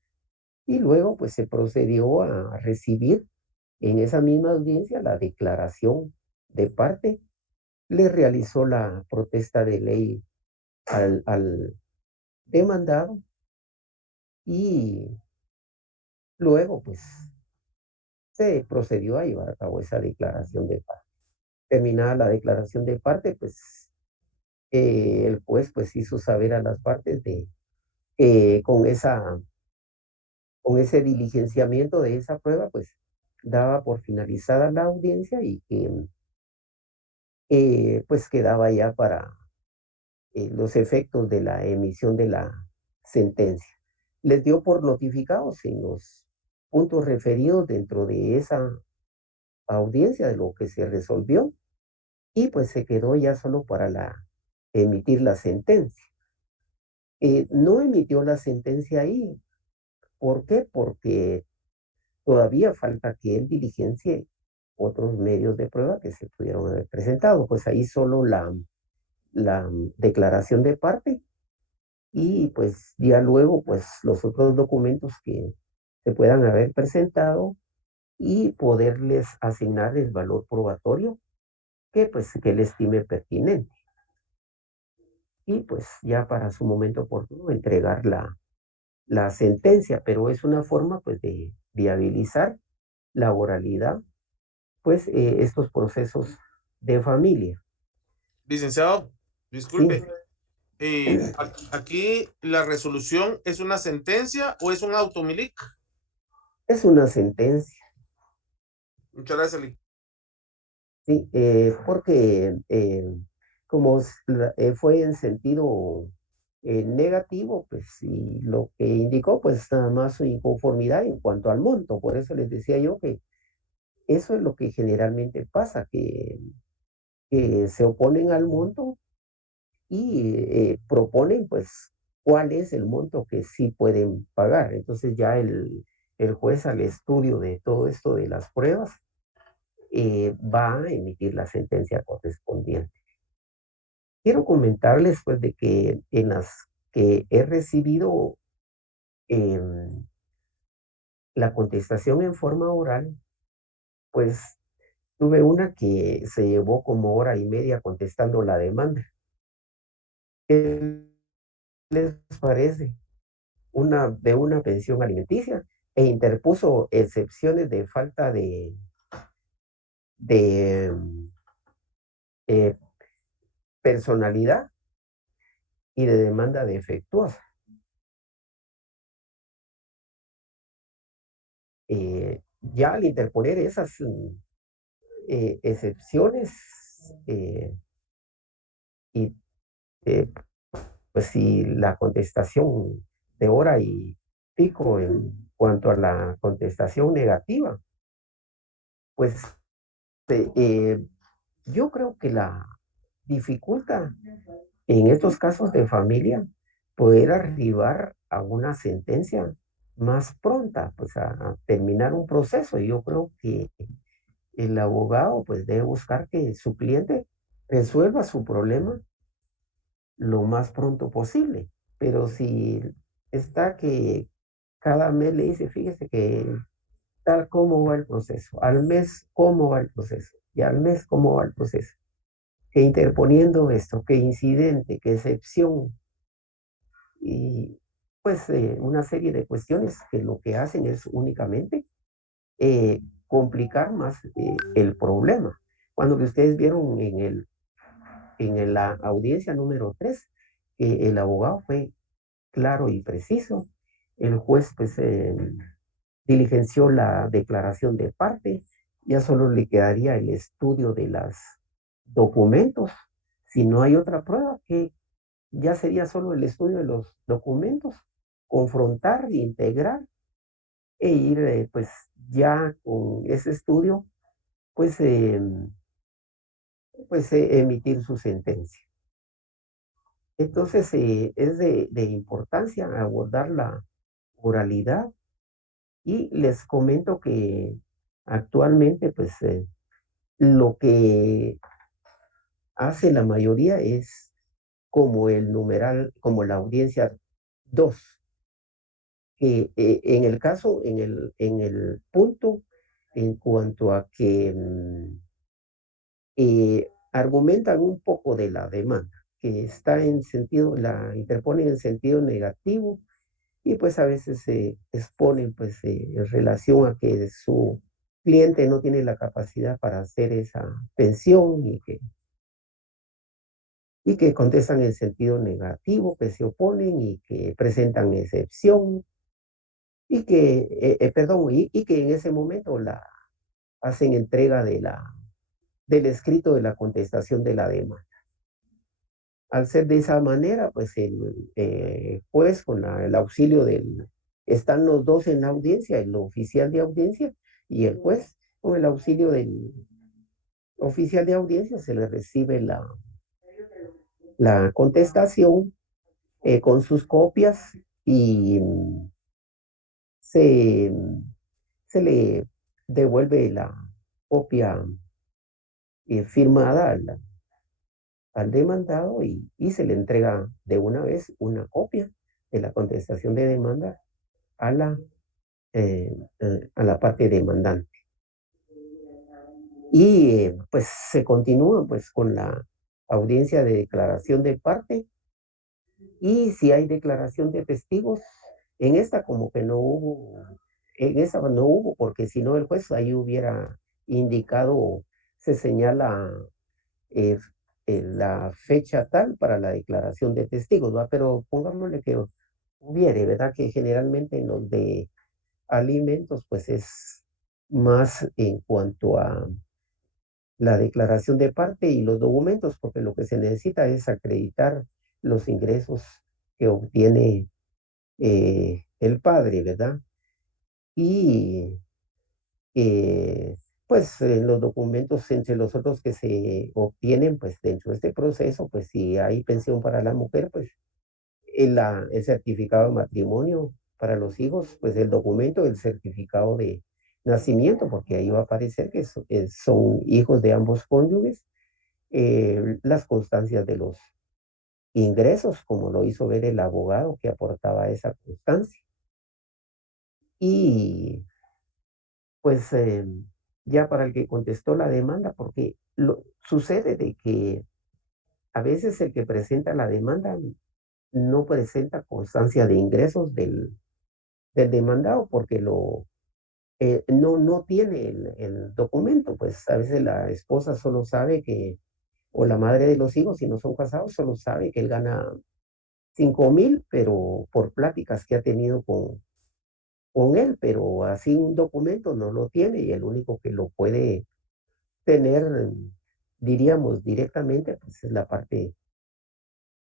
Y luego pues se procedió a recibir en esa misma audiencia la declaración de parte, le realizó la protesta de ley al demandado y luego pues se procedió a llevar a cabo esa declaración de parte. Terminada la declaración de parte, pues el juez pues hizo saber a las partes de con con ese diligenciamiento de esa prueba, pues daba por finalizada la audiencia y que pues quedaba ya para los efectos de la emisión de la sentencia. Les dio por notificados en los puntos referidos dentro de esa audiencia de lo que se resolvió y pues se quedó ya solo para emitir la sentencia. No emitió la sentencia ahí. ¿Por qué? Porque todavía falta que él diligencie otros medios de prueba que se pudieron haber presentado. Pues ahí solo la declaración de parte y pues ya luego pues los otros documentos que se puedan haber presentado y poderles asignar el valor probatorio que pues que él estime pertinente. Y pues ya para su momento oportuno entregar la sentencia, pero es una forma pues de viabilizar la oralidad, pues estos procesos de familia. Licenciado, Sí, disculpe. Aquí la resolución es una sentencia o es un automilic. es una sentencia, Muchas gracias, sí, porque como fue en sentido negativo, pues y lo que indicó, pues nada más su inconformidad en cuanto al monto. Por eso les decía yo que eso es lo que generalmente pasa, que se oponen al monto y proponen pues cuál es el monto que sí pueden pagar. Entonces ya el juez al estudio de todo esto de las pruebas va a emitir la sentencia correspondiente. Quiero comentarles pues de que en las que he recibido em, la contestación en forma oral, pues tuve una que se llevó como hora y media contestando la demanda. ¿Qué les parece? De una pensión alimenticia e interpuso excepciones de falta de eh, personalidad y de demanda defectuosa. Ya al interponer esas excepciones y pues si la contestación de hora y pico en cuanto a la contestación negativa, pues yo creo que la dificulta en estos casos de familia poder arribar a una sentencia más pronta, pues a terminar un proceso. Y yo creo que el abogado pues debe buscar que su cliente resuelva su problema lo más pronto posible. Pero si está que cada mes le dice, fíjese que tal cómo va el proceso, al mes cómo va el proceso, y al mes cómo va el proceso, que interponiendo esto, que incidente, que excepción, y pues una serie de cuestiones que lo que hacen es únicamente complicar más el problema. Cuando que ustedes vieron en la audiencia número 3, que el abogado fue claro y preciso, el juez pues diligenció la declaración de parte, ya solo le quedaría el estudio de los documentos. Si no hay otra prueba, que ya sería solo el estudio de los documentos, confrontar, integrar e ir pues ya con ese estudio pues, emitir su sentencia. Entonces es de importancia abordar la oralidad y les comento que actualmente pues lo que hace la mayoría es como el numeral, como la audiencia 2 que en el caso, en el punto, en cuanto a que argumentan un poco de la demanda, que está en sentido, la interponen en sentido negativo y pues a veces se exponen pues en relación a que su cliente no tiene la capacidad para hacer esa pensión y que contestan en sentido negativo, que se oponen y que presentan excepción y que, perdón, y que en ese momento hacen entrega del escrito de la contestación de la demanda. Al ser de esa manera, pues el juez con el auxilio están los dos en la audiencia, el oficial de audiencia y el juez, con el auxilio del oficial de audiencia se le recibe la contestación con sus copias y se se le devuelve la copia firmada al demandado y se le entrega de una vez una copia de la contestación de demanda a a la parte demandante. Y pues se continúa pues con la audiencia de declaración de parte, y si hay declaración de testigos, en esta como que no hubo, en esa no hubo, porque si no el juez ahí hubiera indicado, se señala eh, la fecha tal para la declaración de testigos, ¿va? Pero pongámosle que hubiere, ¿verdad? Que generalmente en los de alimentos, pues es más en cuanto a la declaración de parte y los documentos, porque lo que se necesita es acreditar los ingresos que obtiene el padre, ¿verdad? Y pues los documentos entre los otros que se obtienen, pues dentro de este proceso, pues si hay pensión para la mujer, pues el certificado de matrimonio para los hijos, pues el documento del certificado de nacimiento, porque ahí va a aparecer que son hijos de ambos cónyuges, las constancias de los ingresos, como lo hizo ver el abogado que aportaba esa constancia. Y pues ya para el que contestó la demanda, porque sucede de que a veces el que presenta la demanda no presenta constancia de ingresos del demandado porque no tiene el documento, pues a veces la esposa solo sabe que, o la madre de los hijos, si no son casados, solo sabe que él gana 5,000, pero por pláticas que ha tenido con él, pero así un documento no lo tiene y el único que lo puede tener, diríamos directamente, pues es la parte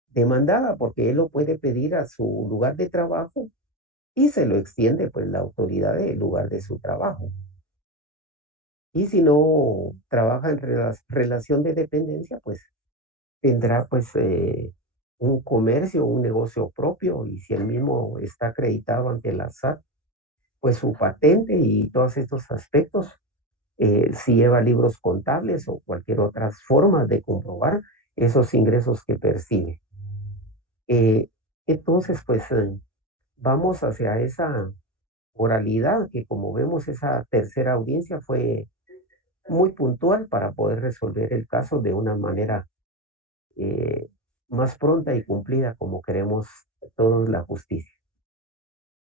demandada, porque él lo puede pedir a su lugar de trabajo y se lo extiende pues la autoridad del lugar de su trabajo. Y si no trabaja en relación de dependencia, pues tendrá pues un comercio, un negocio propio, y si el mismo está acreditado ante la SAT, pues su patente y todos estos aspectos, si lleva libros contables o cualquier otra forma de comprobar esos ingresos que percibe. Eh, entonces, pues vamos hacia esa oralidad que, como vemos, esa tercera audiencia fue muy puntual para poder resolver el caso de una manera más pronta y cumplida como queremos todos la justicia.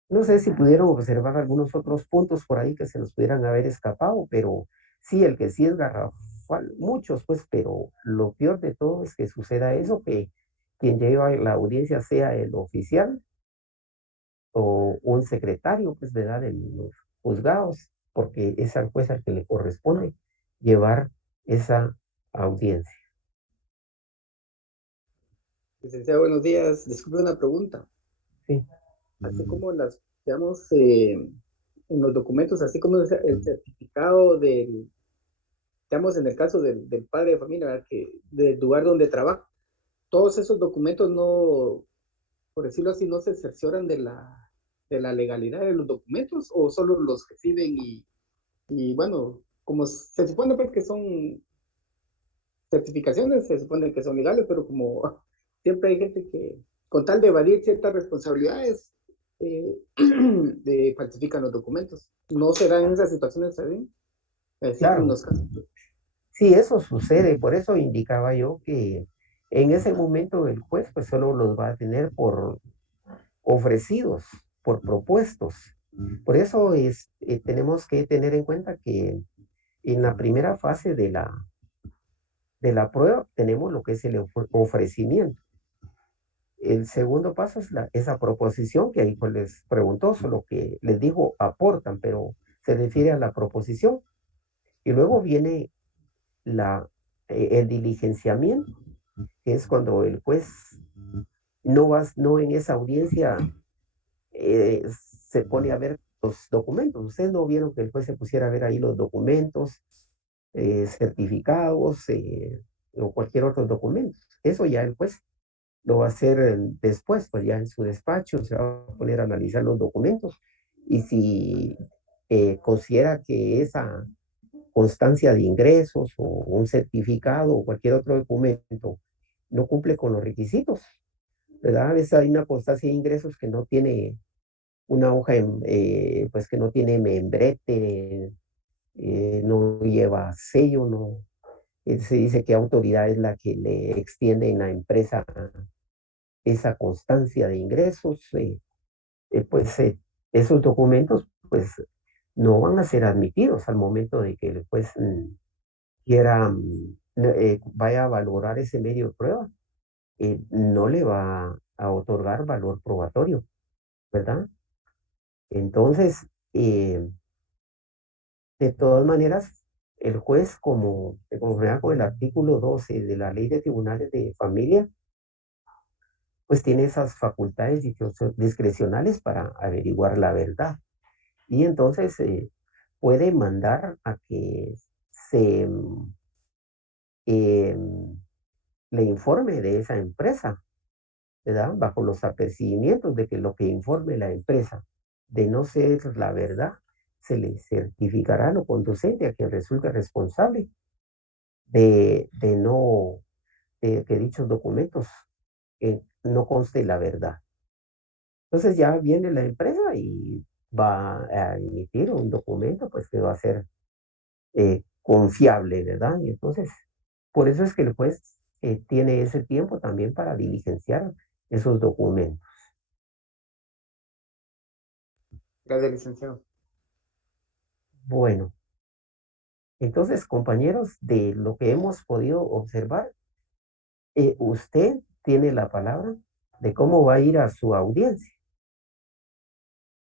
No sé si pudieron observar algunos otros puntos por ahí que se nos pudieran haber escapado, pero sí, el que sí es garrafal, muchos pues, pero lo peor de todo es que suceda eso, que quien lleva la audiencia sea el oficial o un secretario, pues, ¿verdad?, de los juzgados, porque es al juez al que le corresponde llevar esa audiencia. Licenciado, buenos días. Disculpe una pregunta. Sí. Así como digamos, en los documentos, así como el certificado digamos, en el caso del padre de familia, ¿verdad?, del lugar donde trabaja, todos esos documentos no, por decirlo así, no se cercioran de la legalidad de los documentos, o solo los reciben y bueno, como se supone pues que son certificaciones, se supone que son legales, pero como siempre hay gente que, con tal de evadir ciertas responsabilidades, falsifican los documentos. ¿No se dan esas situaciones también? Siempre Claro, nos casos. sí, eso sucede, por eso indicaba yo que en ese momento el juez pues solo los va a tener por ofrecidos, por propuestos. Por eso tenemos que tener en cuenta que en la primera fase de la prueba tenemos lo que es el ofrecimiento. El segundo paso es esa proposición que ahí pues les preguntó, solo que les dijo aportan, pero se refiere a la proposición. Y luego viene el diligenciamiento, que es cuando el juez no en esa audiencia se pone a ver los documentos. Ustedes no vieron que el juez se pusiera a ver ahí los documentos, certificados o cualquier otro documento. Eso ya el juez lo va a hacer después, pues ya en su despacho se va a poner a analizar los documentos, y si considera que esa constancia de ingresos o un certificado o cualquier otro documento no cumple con los requisitos, ¿verdad? A veces hay una constancia de ingresos que no tiene una hoja, pues que no tiene membrete, no lleva sello, no. Se dice que autoridad es la que le extiende en la empresa esa constancia de ingresos, pues esos documentos pues no van a ser admitidos al momento de que pues quiera, vaya a valorar ese medio de prueba, no le va a otorgar valor probatorio, ¿verdad? Entonces, de todas maneras, el juez, como conforme con el artículo 12 de la Ley de Tribunales de Familia, pues tiene esas facultades discrecionales para averiguar la verdad. Y entonces puede mandar a que se le informe de esa empresa, ¿verdad? Bajo los apercibimientos de que lo que informe la empresa de no ser la verdad, se le certificará lo conducente a quien resulte responsable de no, de que dichos documentos no conste la verdad. Entonces ya viene la empresa y va a emitir un documento, pues que va a ser confiable, ¿verdad? Y entonces, por eso es que el juez tiene ese tiempo también para diligenciar esos documentos. Gracias, licenciado. Bueno, entonces, compañeros, de lo que hemos podido observar, usted tiene la palabra de cómo va a ir a su audiencia,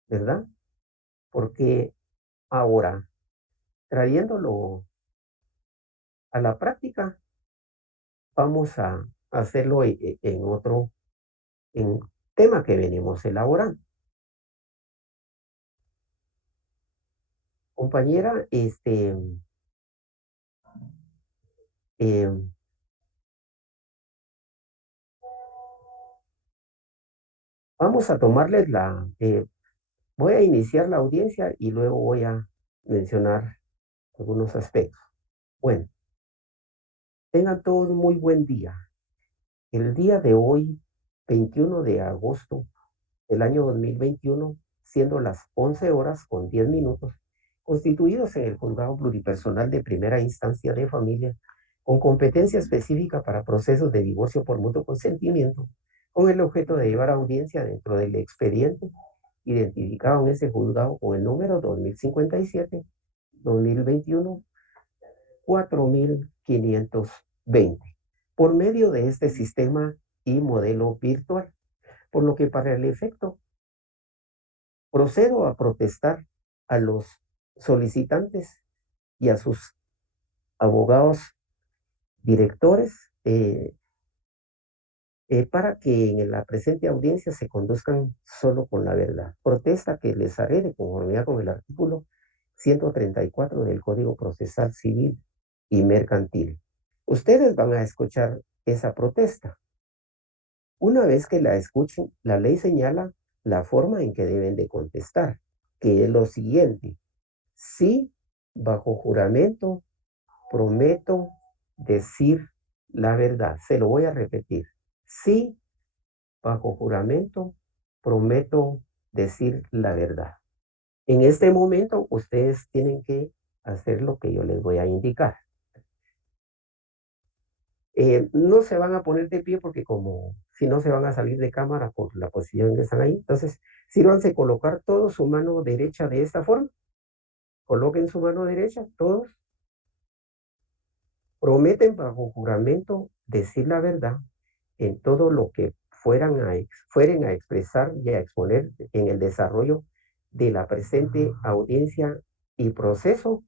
¿verdad? Porque ahora, trayéndolo a la práctica, vamos a hacerlo en otro en tema que venimos elaborando. Compañera, em, vamos a tomarles voy a iniciar la audiencia y luego voy a mencionar algunos aspectos. Bueno, tengan todos un muy buen día. El día de hoy, 21 de agosto del año 2021, siendo las 11 horas con 10 minutos, constituidos en el Juzgado Pluripersonal de Primera Instancia de Familia, con competencia específica para procesos de divorcio por mutuo consentimiento, con el objeto de llevar audiencia dentro del expediente identificado en ese juzgado con el número 2057, 2021, 4520, por medio de este sistema y modelo virtual, por lo que para el efecto procedo a protestar a los solicitantes y a sus abogados directores para que en la presente audiencia se conduzcan solo con la verdad. Protesta que les haré de conformidad con el artículo 134 del Código Procesal Civil y Mercantil. Ustedes van a escuchar esa protesta. Una vez que la escuchen, la ley señala la forma en que deben de contestar, que es lo siguiente. Sí, bajo juramento, prometo decir la verdad. Se lo voy a repetir. Sí, bajo juramento, prometo decir la verdad. En este momento, ustedes tienen que hacer lo que yo les voy a indicar. No se van a poner de pie porque como si no se van a salir de cámara por la posición que están ahí. Entonces, sírvanse colocar todo su mano derecha de esta forma. Coloquen su mano derecha, todos. Prometen bajo juramento decir la verdad en todo lo que fueren a expresar y a exponer en el desarrollo de la presente audiencia y proceso.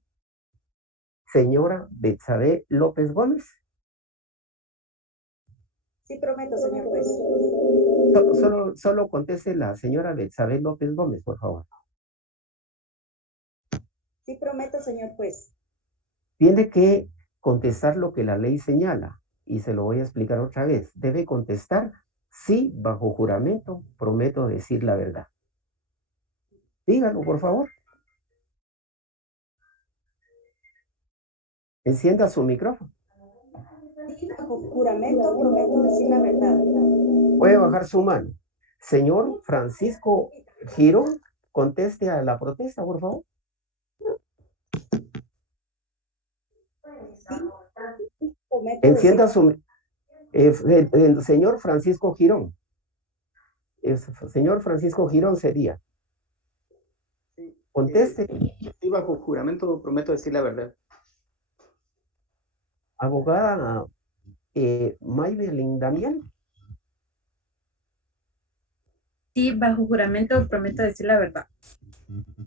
Señora Betsabe López Gómez. Sí, prometo, señor juez. Solo conteste la señora Betsabe López Gómez, por favor. Sí, prometo, señor juez. Tiene que contestar lo que la ley señala, y se lo voy a explicar otra vez. Debe contestar, sí, bajo juramento, prometo decir la verdad. Dígalo, por favor. Encienda su micrófono. Sí, bajo juramento prometo decir la verdad. Puede bajar su mano. Señor Francisco Girón, conteste a la protesta, por favor. Sí, prometo Encienda decir su... señor Francisco Girón. Señor Francisco Girón sería. Sí, Conteste. sí, bajo juramento prometo decir la verdad. Abogada Maybelline Damián. Sí, bajo juramento prometo decir la verdad.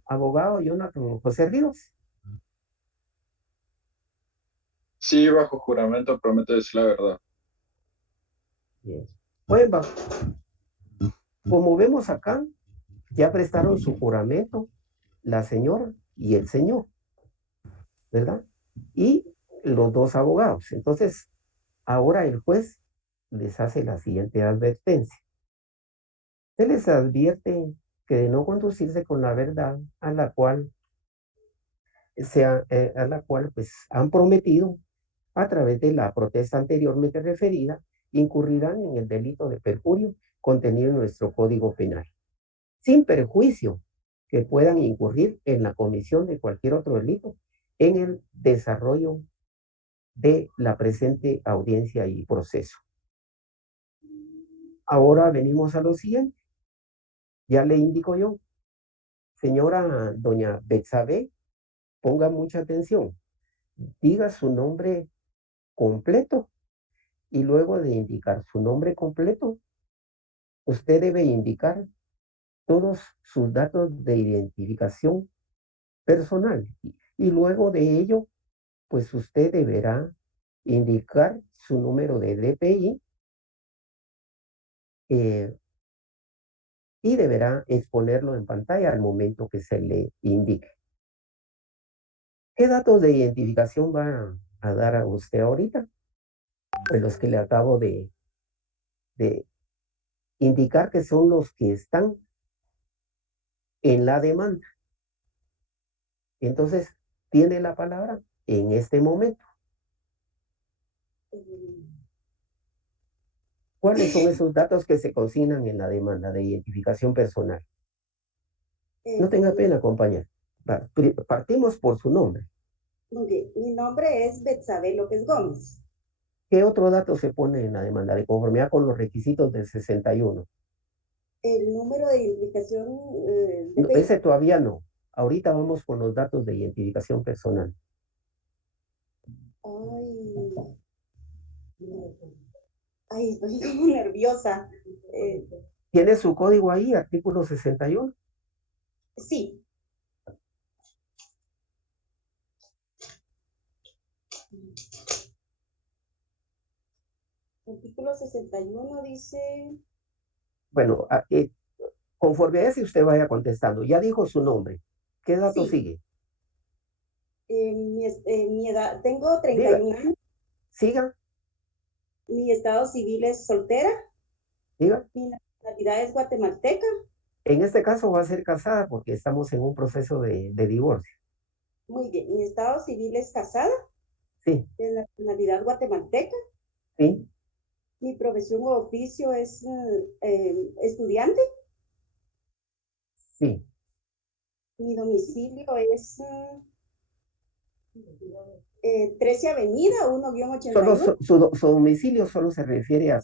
Abogado Jonathan José Ríos. Sí, bajo juramento prometo decir la verdad. Bien. Bueno, como vemos acá, ya prestaron su juramento la señora y el señor, ¿verdad? Y los dos abogados. Entonces, ahora el juez les hace la siguiente advertencia. Se les advierte que de no conducirse con la verdad a la cual pues han prometido a través de la protesta anteriormente referida, incurrirán en el delito de perjurio contenido en nuestro Código Penal, sin perjuicio que puedan incurrir en la comisión de cualquier otro delito en el desarrollo de la presente audiencia y proceso. Ahora venimos a lo siguiente. Ya le indico yo, señora doña Betsabe, ponga mucha atención. Diga su nombre completo y luego de indicar su nombre completo, usted debe indicar todos sus datos de identificación personal y luego de ello, pues usted deberá indicar su número de DPI y deberá exponerlo en pantalla al momento que se le indique. ¿Qué datos de identificación va a dar a usted ahorita? Pues los que le acabo de indicar, que son los que están en la demanda. Entonces, tiene la palabra en este momento. ¿Cuáles son esos datos que se consignan en la demanda de identificación personal? No tenga pena, compañera. Partimos por su nombre. Muy bien, mi nombre es Betsabe López Gómez. ¿Qué otro dato se pone en la demanda de conformidad con los requisitos del 61? El número de identificación No, ese todavía no. Ahorita vamos con los datos de identificación personal. Ay, estoy como nerviosa. ¿Tiene su código ahí, artículo 61? Sí. Artículo 61 dice... Bueno, conforme a ese usted vaya contestando. Ya dijo su nombre. ¿Qué dato sigue? Mi edad, tengo 31 años. Siga. Mi estado civil es soltera. Diga. Mi nacionalidad es guatemalteca. En este caso va a ser casada porque estamos en un proceso de divorcio. Muy bien. Mi estado civil es casada. Sí. De nacionalidad guatemalteca. Sí. Mi profesión o oficio es estudiante. Sí. Mi domicilio es 13 Avenida, 1-81. Su domicilio solo se refiere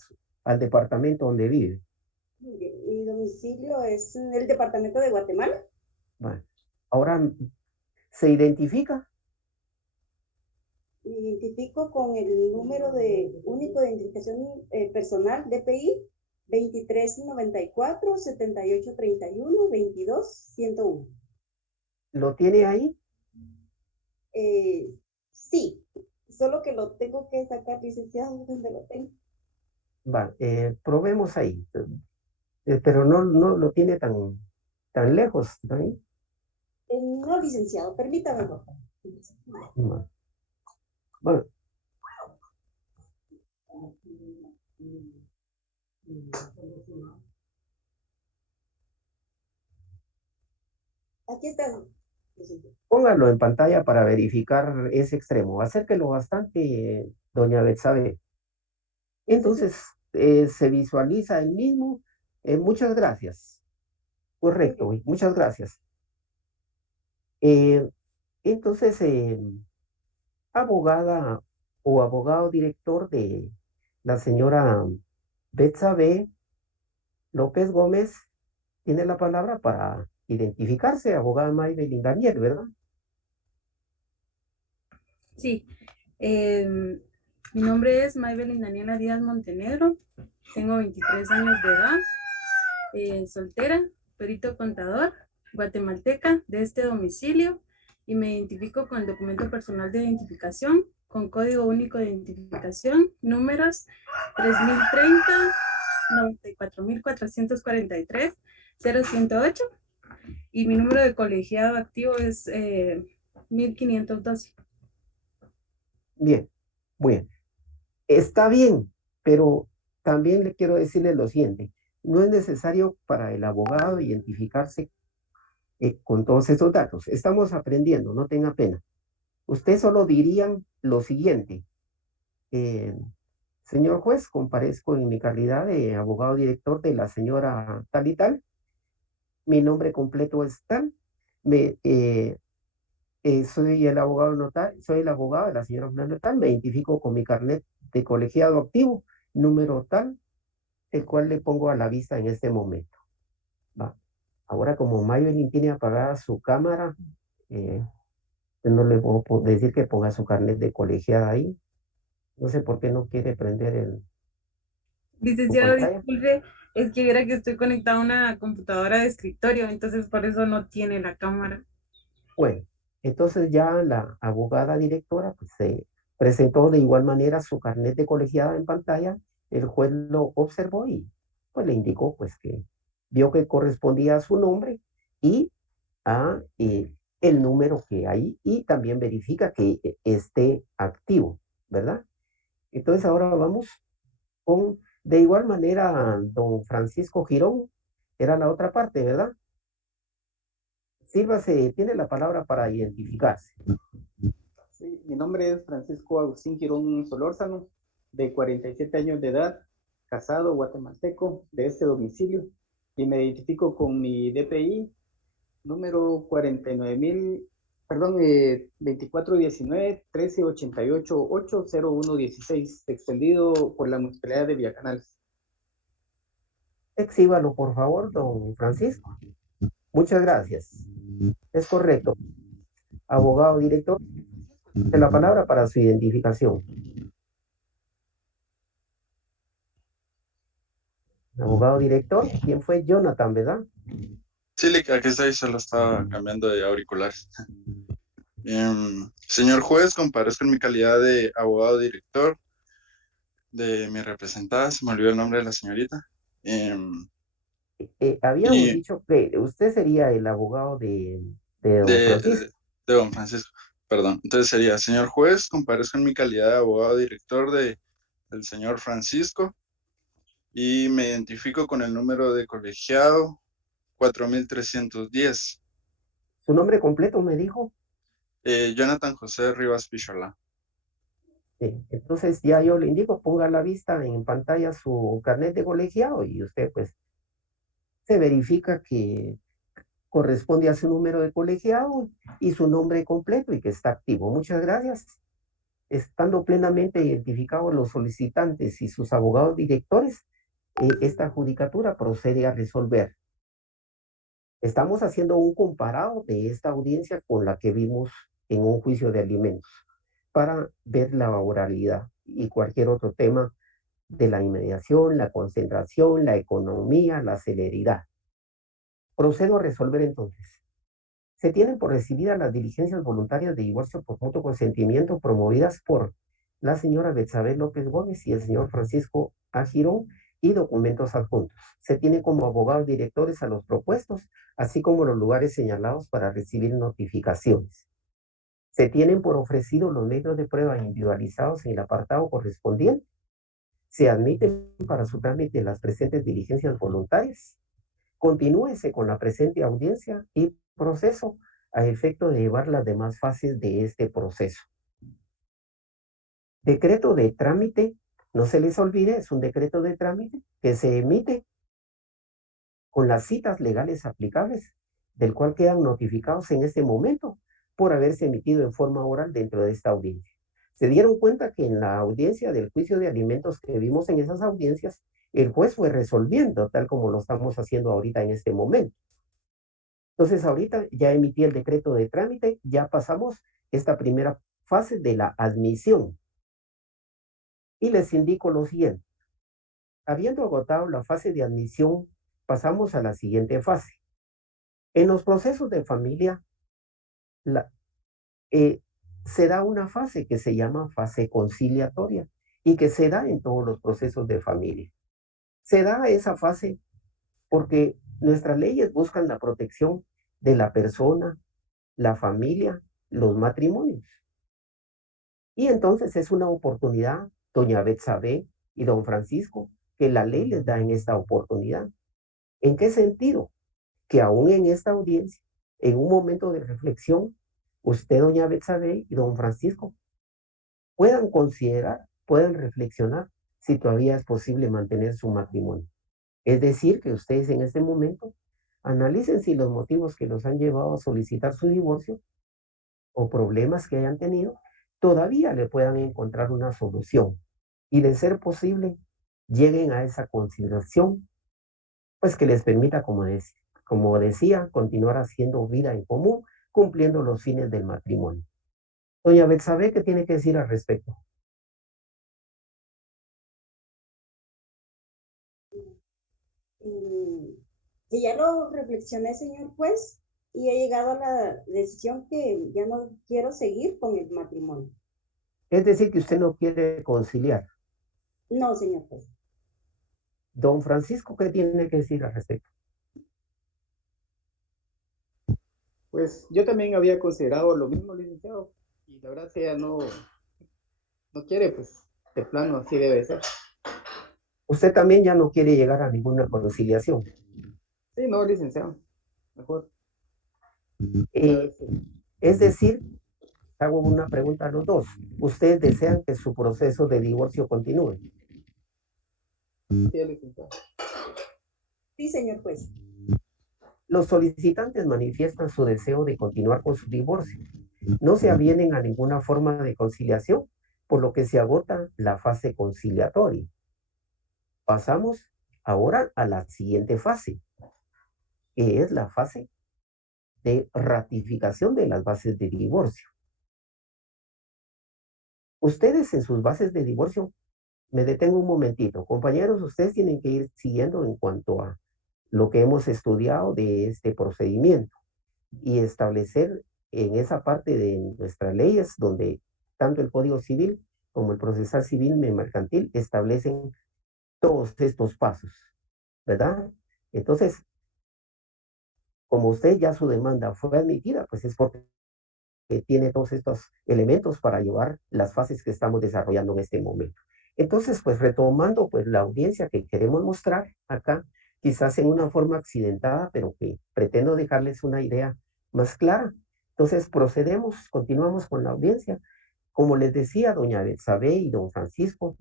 al departamento donde vive. Muy bien. Mi domicilio es el departamento de Guatemala. Bueno, ahora, ¿se identifica? Me identifico con el número único de identificación personal, DPI, 2394-7831-22-101. ¿Lo tiene ahí? Sí, solo que lo tengo que sacar, licenciado, donde lo tengo. Va, probemos ahí, pero no lo tiene tan lejos, ¿no? No, licenciado, permítame, por favor. Bueno. Aquí está, Póngalo en pantalla para verificar ese extremo. Acérquelo bastante, doña Betsabe. Entonces, se visualiza el mismo. Muchas gracias. Correcto, muchas gracias. Entonces, abogada o abogado director de la señora Betsabe López Gómez, tiene la palabra para identificarse, abogada Maybelline Daniel, ¿verdad? Sí, mi nombre es Maybelline Daniela Díaz Montenegro, tengo 23 años de edad, soltera, perito contador, guatemalteca de este domicilio y me identifico con el documento personal de identificación con código único de identificación, números 3030 94.443 0108 y mi número de colegiado activo es 1512. Bien, bien. Está bien, pero también le quiero decirle lo siguiente. No es necesario para el abogado identificarse con todos esos datos. Estamos aprendiendo, no tenga pena. Usted solo dirían lo siguiente. Señor juez, comparezco en mi calidad de abogado director de la señora tal y tal. Mi nombre completo es tal. Soy el abogado notario, soy el abogado de la señora Fernanda tal. Me identifico con mi carnet de colegiado activo, número tal, el cual le pongo a la vista en este momento. Va. Ahora, como Maybelline tiene apagada su cámara, no le puedo decir que ponga su carnet de colegiada ahí. No sé por qué no quiere prender Licenciado, disculpe, es que viera que estoy conectada a una computadora de escritorio, entonces por eso no tiene la cámara. Bueno, entonces ya la abogada directora pues, se presentó de igual manera su carnet de colegiada en pantalla. El juez lo observó y pues le indicó pues que vio que correspondía a su nombre y a el número que hay y también verifica que esté activo, ¿verdad? Entonces ahora vamos con, de igual manera, don Francisco Girón, era la otra parte, ¿verdad? Sírvase, tiene la palabra para identificarse. Sí, mi nombre es Francisco Agustín Girón Solórzano, de 47 años de edad, casado, guatemalteco, de este domicilio, y me identifico con mi DPI número 2419-1388-80116, extendido por la municipalidad de Villacanales. Exhíbalo, por favor, don Francisco. Muchas gracias. Es correcto. Abogado director, de la palabra para su identificación. Abogado director, ¿quién fue? Jonathan, ¿verdad? Sí, aquí estoy, solo estaba cambiando de auriculares. Señor juez, comparezco en mi calidad de abogado director de mi representada, se me olvidó el nombre de la señorita. Habíamos dicho que usted sería el abogado de don Francisco. De don Francisco, perdón. Entonces sería, señor juez, comparezco en mi calidad de abogado director del señor Francisco y me identifico con el número de colegiado 4310. ¿Su nombre completo me dijo? Jonathan José Rivas Picholá. Entonces ya yo le indico, ponga a la vista en pantalla su carnet de colegiado y usted pues se verifica que corresponde a su número de colegiado y su nombre completo y que está activo. Muchas gracias. Estando plenamente identificados los solicitantes y sus abogados directores, esta judicatura procede a resolver. Estamos haciendo un comparado de esta audiencia con la que vimos en un juicio de alimentos para ver la oralidad y cualquier otro tema de la inmediación, la concentración, la economía, la celeridad. Procedo a resolver entonces. Se tienen por recibidas las diligencias voluntarias de divorcio por mutuo consentimiento promovidas por la señora Betsabe López Gómez y el señor Francisco A. Girón y documentos adjuntos. Se tiene como abogados directores a los propuestos, así como los lugares señalados para recibir notificaciones. Se tienen por ofrecidos los medios de prueba individualizados en el apartado correspondiente. Se admiten para su trámite las presentes diligencias voluntarias. Continúese con la presente audiencia y proceso a efecto de llevar las demás fases de este proceso. Decreto de trámite, no se les olvide, es un decreto de trámite que se emite con las citas legales aplicables, del cual quedan notificados en este momento por haberse emitido en forma oral dentro de esta audiencia. Se dieron cuenta que en la audiencia del juicio de alimentos que vimos en esas audiencias, el juez fue resolviendo, tal como lo estamos haciendo ahorita en este momento. Entonces, ahorita ya emití el decreto de trámite, ya pasamos esta primera fase de la admisión. Y les indico lo siguiente. Habiendo agotado la fase de admisión, pasamos a la siguiente fase. En los procesos de familia, se da una fase que se llama fase conciliatoria y que se da en todos los procesos de familia. Se da esa fase porque nuestras leyes buscan la protección de la persona, la familia, los matrimonios. Y entonces es una oportunidad, doña Betsabe y don Francisco, que la ley les da en esta oportunidad. ¿En qué sentido? Que aún en esta audiencia, en un momento de reflexión, usted, doña Betsabe y don Francisco, puedan considerar, puedan reflexionar si todavía es posible mantener su matrimonio. Es decir, que ustedes en este momento analicen si los motivos que los han llevado a solicitar su divorcio o problemas que hayan tenido, todavía le puedan encontrar una solución. Y de ser posible, lleguen a esa conciliación, pues que les permita, como decía, continuar haciendo vida en común, cumpliendo los fines del matrimonio. Doña Betsabe, ¿qué tiene que decir al respecto? Que ya lo reflexioné, señor juez, y he llegado a la decisión que ya no quiero seguir con el matrimonio. Es decir, que usted no quiere conciliar. No, señor juez. Don Francisco, ¿qué tiene que decir al respecto? Pues yo también había considerado lo mismo, licenciado, y la verdad que ella no quiere, pues de plano así debe ser. Usted también ya no quiere llegar a ninguna conciliación. Sí, no, licenciado, mejor. Es decir, hago una pregunta a los dos. ¿Ustedes desean que su proceso de divorcio continúe? Sí, licenciado. Sí, señor juez. Los solicitantes manifiestan su deseo de continuar con su divorcio. No se avienen a ninguna forma de conciliación, por lo que se agota la fase conciliatoria. Pasamos ahora a la siguiente fase, que es la fase de ratificación de las bases de divorcio. Ustedes en sus bases de divorcio, me detengo un momentito. Compañeros, ustedes tienen que ir siguiendo en cuanto a lo que hemos estudiado de este procedimiento y establecer en esa parte de nuestras leyes donde tanto el Código Civil como el Procesal Civil mercantil establecen todos estos pasos, ¿verdad? Entonces, como usted ya su demanda fue admitida, pues es porque tiene todos estos elementos para llevar las fases que estamos desarrollando en este momento. Entonces, pues retomando pues la audiencia que queremos mostrar acá, quizás en una forma accidentada, pero que pretendo dejarles una idea más clara. Entonces, continuamos con la audiencia. Como les decía, doña Betsabe y don Francisco,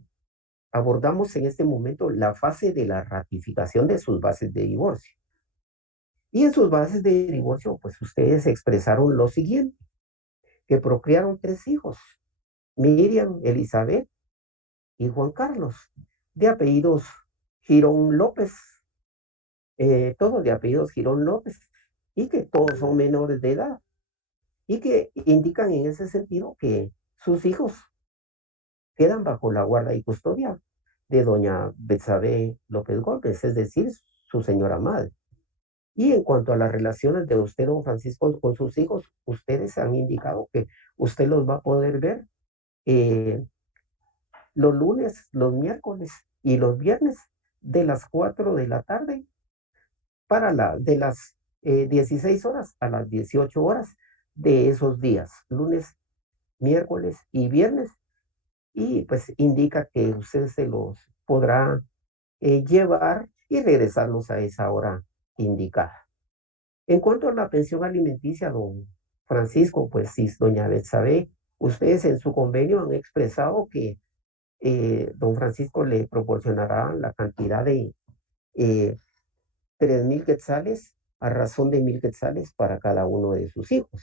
abordamos en este momento la fase de la ratificación de sus bases de divorcio. Y en sus bases de divorcio, pues ustedes expresaron lo siguiente, que procrearon 3 hijos, Miriam, Elizabeth y Juan Carlos, de apellidos Girón López, todos de apellidos Girón López, y que todos son menores de edad, y que indican en ese sentido que sus hijos quedan bajo la guarda y custodia de doña Betsabe López Gómez, es decir, su señora madre. Y en cuanto a las relaciones de usted, don Francisco, con sus hijos, ustedes han indicado que usted los va a poder ver los lunes, los miércoles y los viernes de las 4 de la tarde de las 16 horas a las 18 horas de esos días, lunes, miércoles y viernes. Y pues indica que usted se los podrá llevar y regresarlos a esa hora indicada. En cuanto a la pensión alimenticia, don Francisco, pues sí, doña Betsabe, ustedes en su convenio han expresado que don Francisco le proporcionará la cantidad de 3,000 quetzales a razón de 1,000 quetzales para cada uno de sus hijos.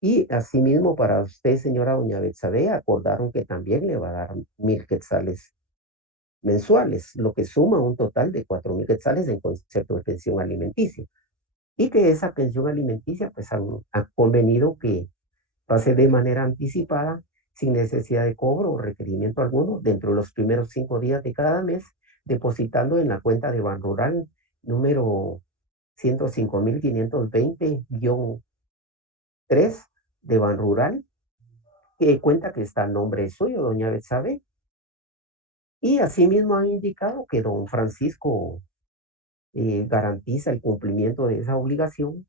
Y asimismo para usted, señora doña Betsabe, acordaron que también le va a dar 1,000 quetzales mensuales, lo que suma un total de 4,000 quetzales en concepto de pensión alimenticia. Y que esa pensión alimenticia, pues han convenido que pase de manera anticipada, sin necesidad de cobro o requerimiento alguno, dentro de los primeros 5 días de cada mes, depositando en la cuenta de Banrural número 105,520-3 de Banrural, que cuenta que está a nombre suyo, doña Betsabe. Y asimismo han indicado que don Francisco garantiza el cumplimiento de esa obligación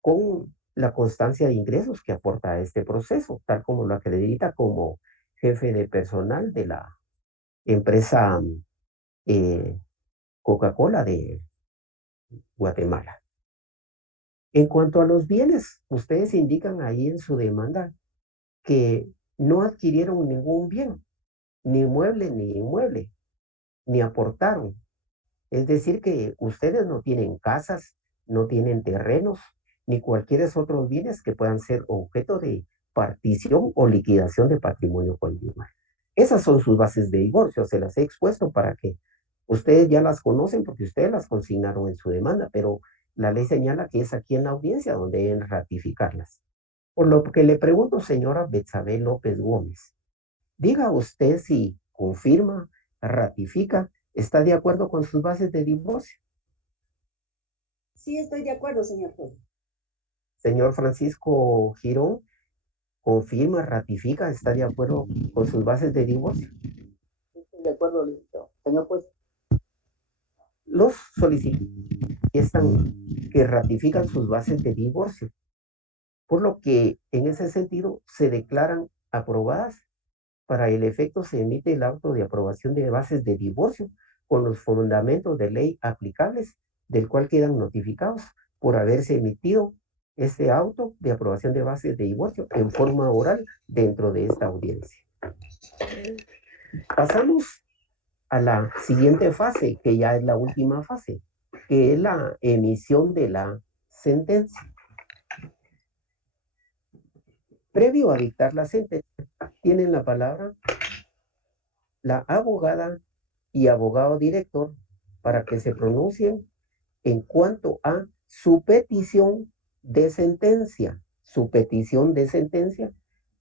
con la constancia de ingresos que aporta a este proceso, tal como lo acredita como jefe de personal de la empresa Coca-Cola de Guatemala. En cuanto a los bienes, ustedes indican ahí en su demanda que no adquirieron ningún bien, ni mueble ni inmueble, ni aportaron. Es decir, que ustedes no tienen casas, no tienen terrenos, ni cualquier otros bienes que puedan ser objeto de partición o liquidación de patrimonio conyugal. Esas son sus bases de divorcio, se las he expuesto para que ustedes ya las conocen porque ustedes las consignaron en su demanda, pero la ley señala que es aquí en la audiencia donde deben ratificarlas. Por lo que le pregunto, señora Betsabe López Gómez, diga usted si confirma, ratifica, está de acuerdo con sus bases de divorcio. Sí, estoy de acuerdo, señor juez. Señor Francisco Girón, confirma, ratifica, está de acuerdo con sus bases de divorcio. Estoy de acuerdo, licenciado. Señor juez. Los solicitantes que ratifican sus bases de divorcio, por lo que en ese sentido se declaran aprobadas. Para el efecto se emite el auto de aprobación de bases de divorcio con los fundamentos de ley aplicables, del cual quedan notificados por haberse emitido este auto de aprobación de bases de divorcio en forma oral dentro de esta audiencia. Pasamos a la siguiente fase, que ya es la última fase, que es la emisión de la sentencia. Previo a dictar la sentencia, tienen la palabra la abogada y abogado director para que se pronuncien en cuanto a su petición de sentencia,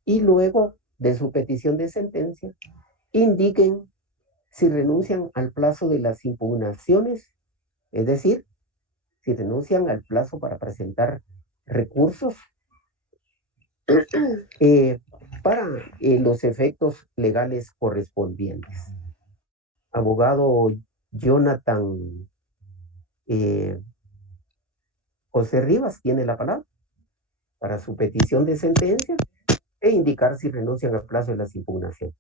y luego de su petición de sentencia, indiquen si renuncian al plazo de las impugnaciones, es decir, si renuncian al plazo para presentar recursos para los efectos legales correspondientes. Abogado Jonathan José Rivas tiene la palabra para su petición de sentencia e indicar si renuncian al plazo de las impugnaciones.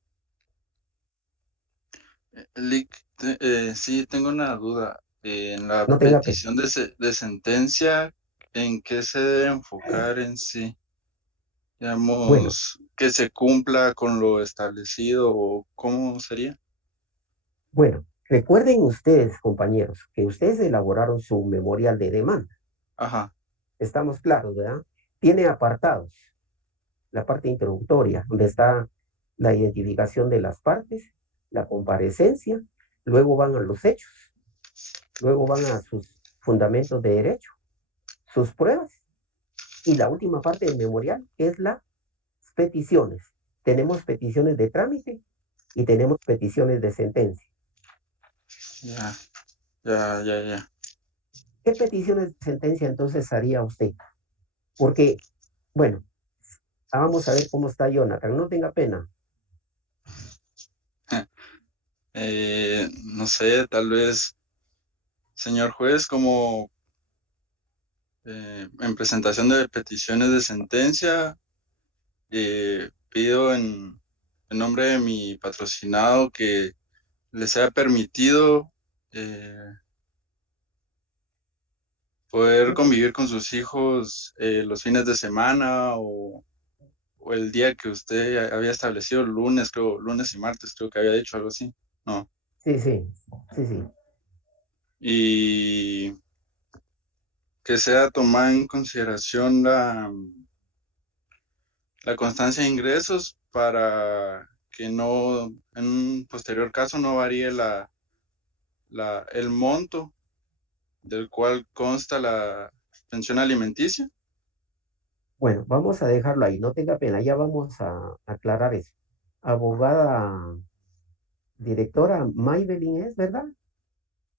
Sí, tengo una duda. En la No tenga petición de sentencia, ¿en qué se debe enfocar en sí? Digamos, Bueno, que se cumpla con lo establecido o cómo sería. bueno, recuerden ustedes, compañeros, que ustedes elaboraron su memorial de demanda. Ajá. Estamos claros, ¿verdad? Tiene apartados. La parte introductoria, donde está la identificación de las partes, la comparecencia, luego van a los hechos, luego van a sus fundamentos de derecho, sus pruebas, y la última parte del memorial es las peticiones. Tenemos peticiones de trámite y tenemos peticiones de sentencia. Ya. ¿Qué peticiones de sentencia entonces haría usted? Porque, bueno, vamos a ver cómo está Jonathan, no tenga pena. No sé, tal vez, señor juez, como en presentación de peticiones de sentencia, pido en nombre de mi patrocinado que les sea permitido poder convivir con sus hijos los fines de semana o el día que usted había establecido, lunes, creo, lunes y martes, creo que había dicho algo así. No. Sí, sí, sí, sí. Y que sea tomada en consideración la constancia de ingresos para que no, en un posterior caso, no varíe el monto del cual consta la pensión alimenticia. Bueno, vamos a dejarlo ahí, no tenga pena, ya vamos a aclarar eso. Abogada, directora, Maybelline es, ¿verdad?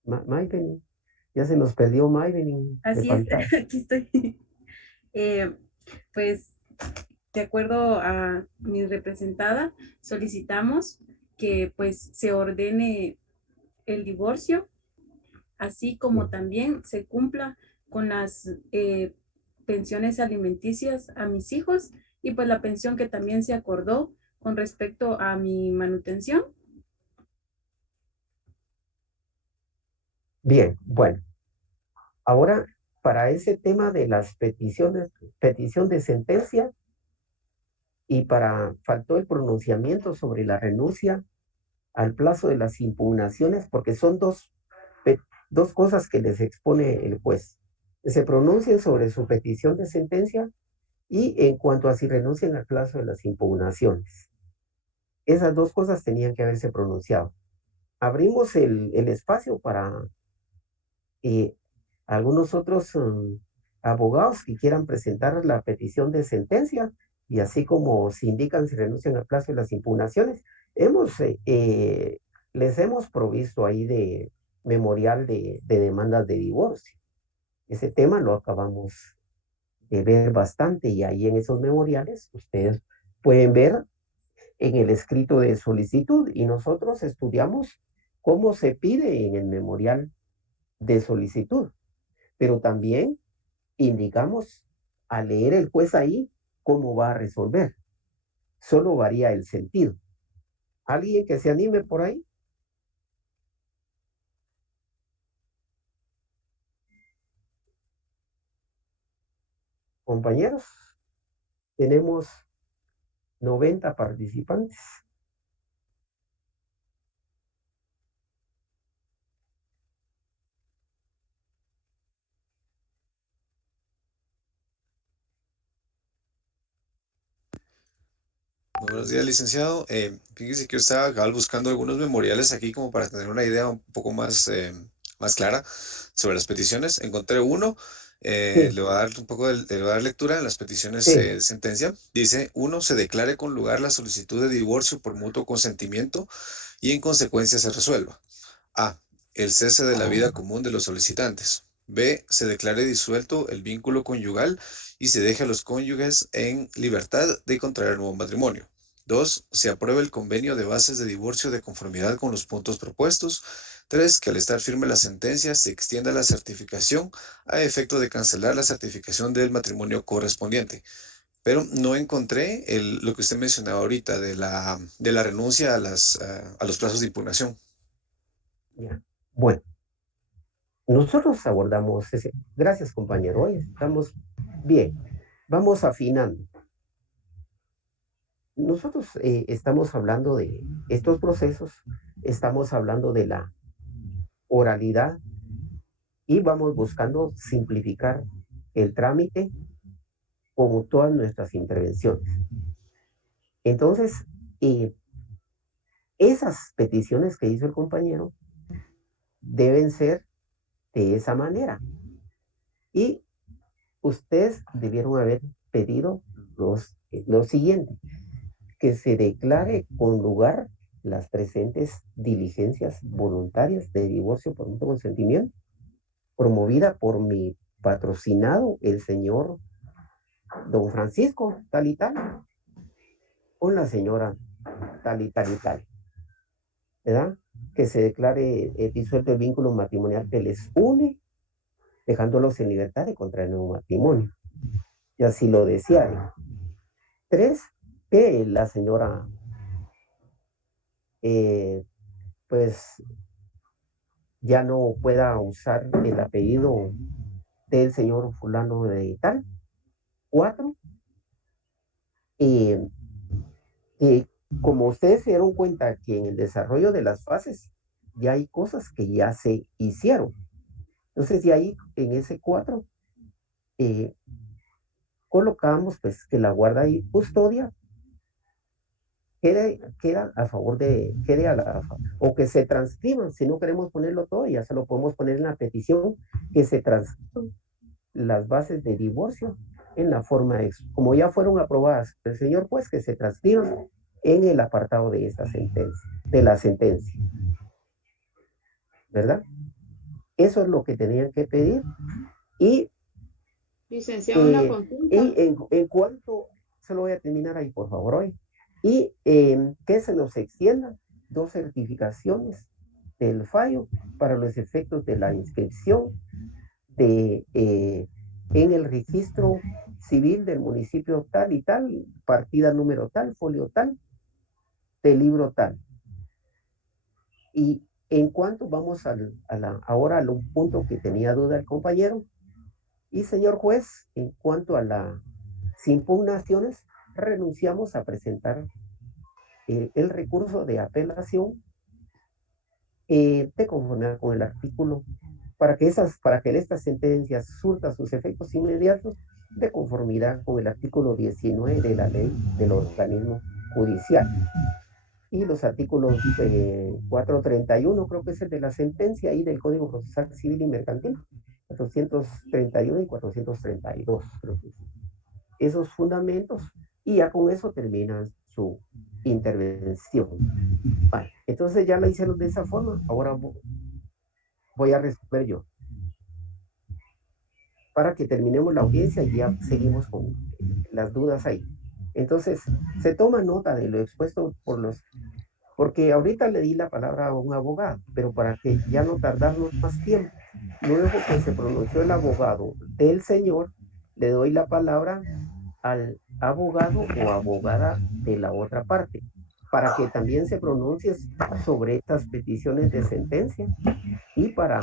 Maybelline, ya se nos perdió Maybelline de Así es, pantalla. aquí estoy. Pues de acuerdo a mi representada, solicitamos que pues se ordene el divorcio, así como también se cumpla con las pensiones alimenticias a mis hijos y pues la pensión que también se acordó con respecto a mi manutención. Bien, bueno, ahora para ese tema de las peticiones, petición de sentencia y faltó el pronunciamiento sobre la renuncia al plazo de las impugnaciones, porque son dos cosas que les expone el juez. Que se pronuncien sobre su petición de sentencia y en cuanto a si renuncian al plazo de las impugnaciones. Esas dos cosas tenían que haberse pronunciado. Abrimos el espacio para algunos otros abogados que quieran presentar la petición de sentencia y así como se indican si renuncian al plazo de las impugnaciones, les hemos provisto ahí de memorial de demandas de divorcio. Ese tema lo acabamos de ver bastante y ahí en esos memoriales ustedes pueden ver en el escrito de solicitud y nosotros estudiamos cómo se pide en el memorial de solicitud, pero también indicamos al leer el juez ahí cómo va a resolver. Solo varía el sentido. ¿Alguien que se anime por ahí? Compañeros, tenemos 90 participantes. Buenos días, licenciado. Fíjese que yo estaba cabal buscando algunos memoriales aquí como para tener una idea un poco más clara sobre las peticiones. Encontré uno, Sí, le voy a dar un poco le voy a dar lectura en las peticiones sí. de sentencia. Dice, uno, se declare con lugar la solicitud de divorcio por mutuo consentimiento y en consecuencia se resuelva. A. El cese de la vida común de los solicitantes. B. Se declare disuelto el vínculo conyugal y se deje a los cónyuges en libertad de contraer nuevo matrimonio. 2. Se apruebe el convenio de bases de divorcio de conformidad con los puntos propuestos. 3. Que al estar firme la sentencia se extienda la certificación a efecto de cancelar la certificación del matrimonio correspondiente. Pero no encontré lo que usted mencionaba ahorita de la renuncia a los plazos de impugnación. Ya. Bueno, nosotros abordamos ese. Gracias, compañero. Hoy estamos bien. Vamos afinando. Nosotros estamos hablando de estos procesos, estamos hablando de la oralidad y vamos buscando simplificar el trámite como todas nuestras intervenciones. Entonces, esas peticiones que hizo el compañero deben ser de esa manera. Y ustedes debieron haber pedido lo siguiente, que se declare con lugar las presentes diligencias voluntarias de divorcio por mutuo consentimiento, promovida por mi patrocinado, el señor don Francisco, tal y tal, con la señora tal y tal y tal, ¿verdad? Que se declare disuelto el vínculo matrimonial que les une, dejándolos en libertad de contraer nuevo matrimonio. Y así lo decía. 3, que la señora, pues, ya no pueda usar el apellido del señor fulano de tal. 4, como ustedes se dieron cuenta que en el desarrollo de las fases ya hay cosas que ya se hicieron. Entonces, de ahí en ese 4 colocamos pues que la guarda y custodia queda a favor de, o que se transcriban. Si no queremos ponerlo todo, ya se lo podemos poner en la petición, que se transcriban las bases de divorcio en la forma como ya fueron aprobadas el señor juez, que se transcriban en el apartado de esta sentencia, de la sentencia, ¿verdad? Eso es lo que tenían que pedir. Y licenciado, una consulta. Y en cuanto, se lo voy a terminar ahí, por favor, hoy. Y que se nos extiendan 2 certificaciones del fallo para los efectos de la inscripción en el registro civil del municipio tal y tal, partida número tal, folio tal, del libro tal. Y en cuanto vamos ahora a un punto que tenía duda el compañero, y señor juez, en cuanto a las impugnaciones, renunciamos a presentar el recurso de apelación de conformidad con el artículo, para que estas sentencias surtan sus efectos inmediatos de conformidad con el artículo 19 de la ley del organismo judicial. Y los artículos 431, creo que es el de la sentencia, y del Código Procesal Civil y Mercantil, 431 y 432, creo que sí. Esos fundamentos, y ya con eso terminan su intervención. Vale, entonces ya la hicieron de esa forma, ahora voy a responder yo. Para que terminemos la audiencia y ya seguimos con las dudas ahí. Entonces, se toma nota de lo expuesto porque ahorita le di la palabra a un abogado, pero para que ya no tardarnos más tiempo, luego que se pronunció el abogado del señor, le doy la palabra al abogado o abogada de la otra parte, para que también se pronuncie sobre estas peticiones de sentencia y para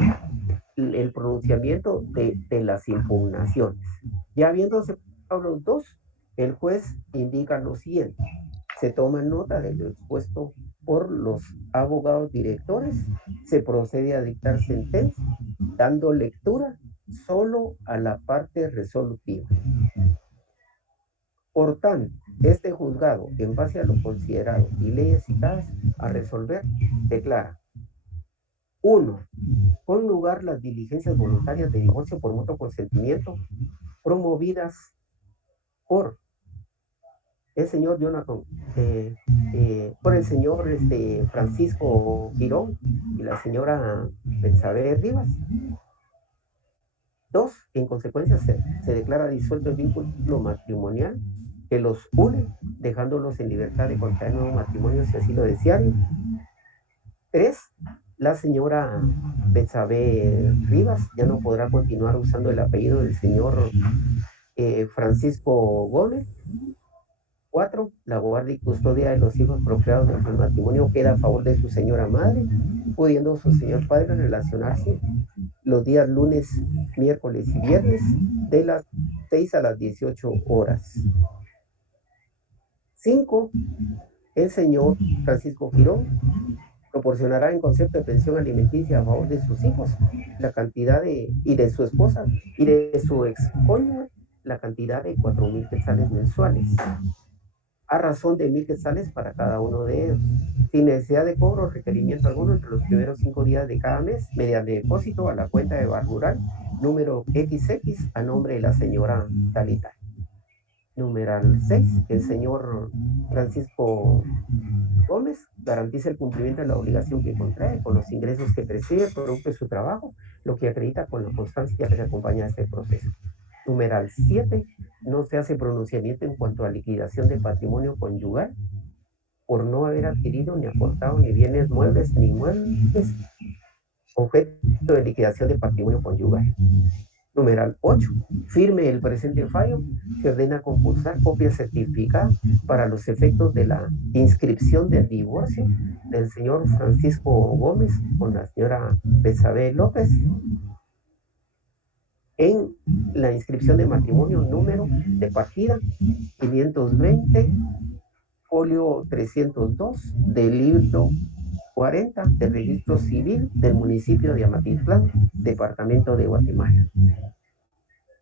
el pronunciamiento de las impugnaciones. Ya habiéndose los dos, el juez indica lo siguiente: se toma nota de lo expuesto por los abogados directores, se procede a dictar sentencia, dando lectura solo a la parte resolutiva. Por tanto, este juzgado, en base a lo considerado y leyes citadas a resolver, declara: 1. Con lugar las diligencias voluntarias de divorcio por mutuo consentimiento promovidas por el señor Jonathan, por el señor Francisco Girón y la señora Betsabe Rivas. 2. En consecuencia se declara disuelto el vínculo matrimonial que los une, dejándolos en libertad de contraer nuevo matrimonio si así lo desean. 3. La señora Betsabe Rivas ya no podrá continuar usando el apellido del señor Francisco Gómez. 4. La guardia y custodia de los hijos procreados del matrimonio queda a favor de su señora madre, pudiendo su señor padre relacionarse los días lunes, miércoles y viernes de las 6 a las 18 horas. 5. El señor Francisco Girón proporcionará en concepto de pensión alimenticia a favor de sus hijos la cantidad y de su esposa y de su ex cónyuge la cantidad de 4,000 quetzales mensuales, a razón de 1,000 quetzales para cada uno de ellos, sin necesidad de cobro o requerimiento alguno entre los primeros 5 días de cada mes, mediante depósito a la cuenta de Bar Rural, número XX, a nombre de la señora Talita. Numeral 6. El señor Francisco Gómez garantiza el cumplimiento de la obligación que contrae con los ingresos que percibe producto de su trabajo, lo que acredita con la constancia que acompaña a este proceso. Numeral 7. No se hace pronunciamiento en cuanto a liquidación de patrimonio conyugal por no haber adquirido ni aportado ni bienes muebles ni inmuebles objeto de liquidación de patrimonio conyugal. Numeral 8. Firme el presente fallo, se ordena compulsar copia certificada para los efectos de la inscripción del divorcio del señor Francisco Gómez con la señora Betsabe López, en la inscripción de matrimonio número de partida 520, folio 302 del libro 40 del registro civil del municipio de Amatitlán, departamento de Guatemala.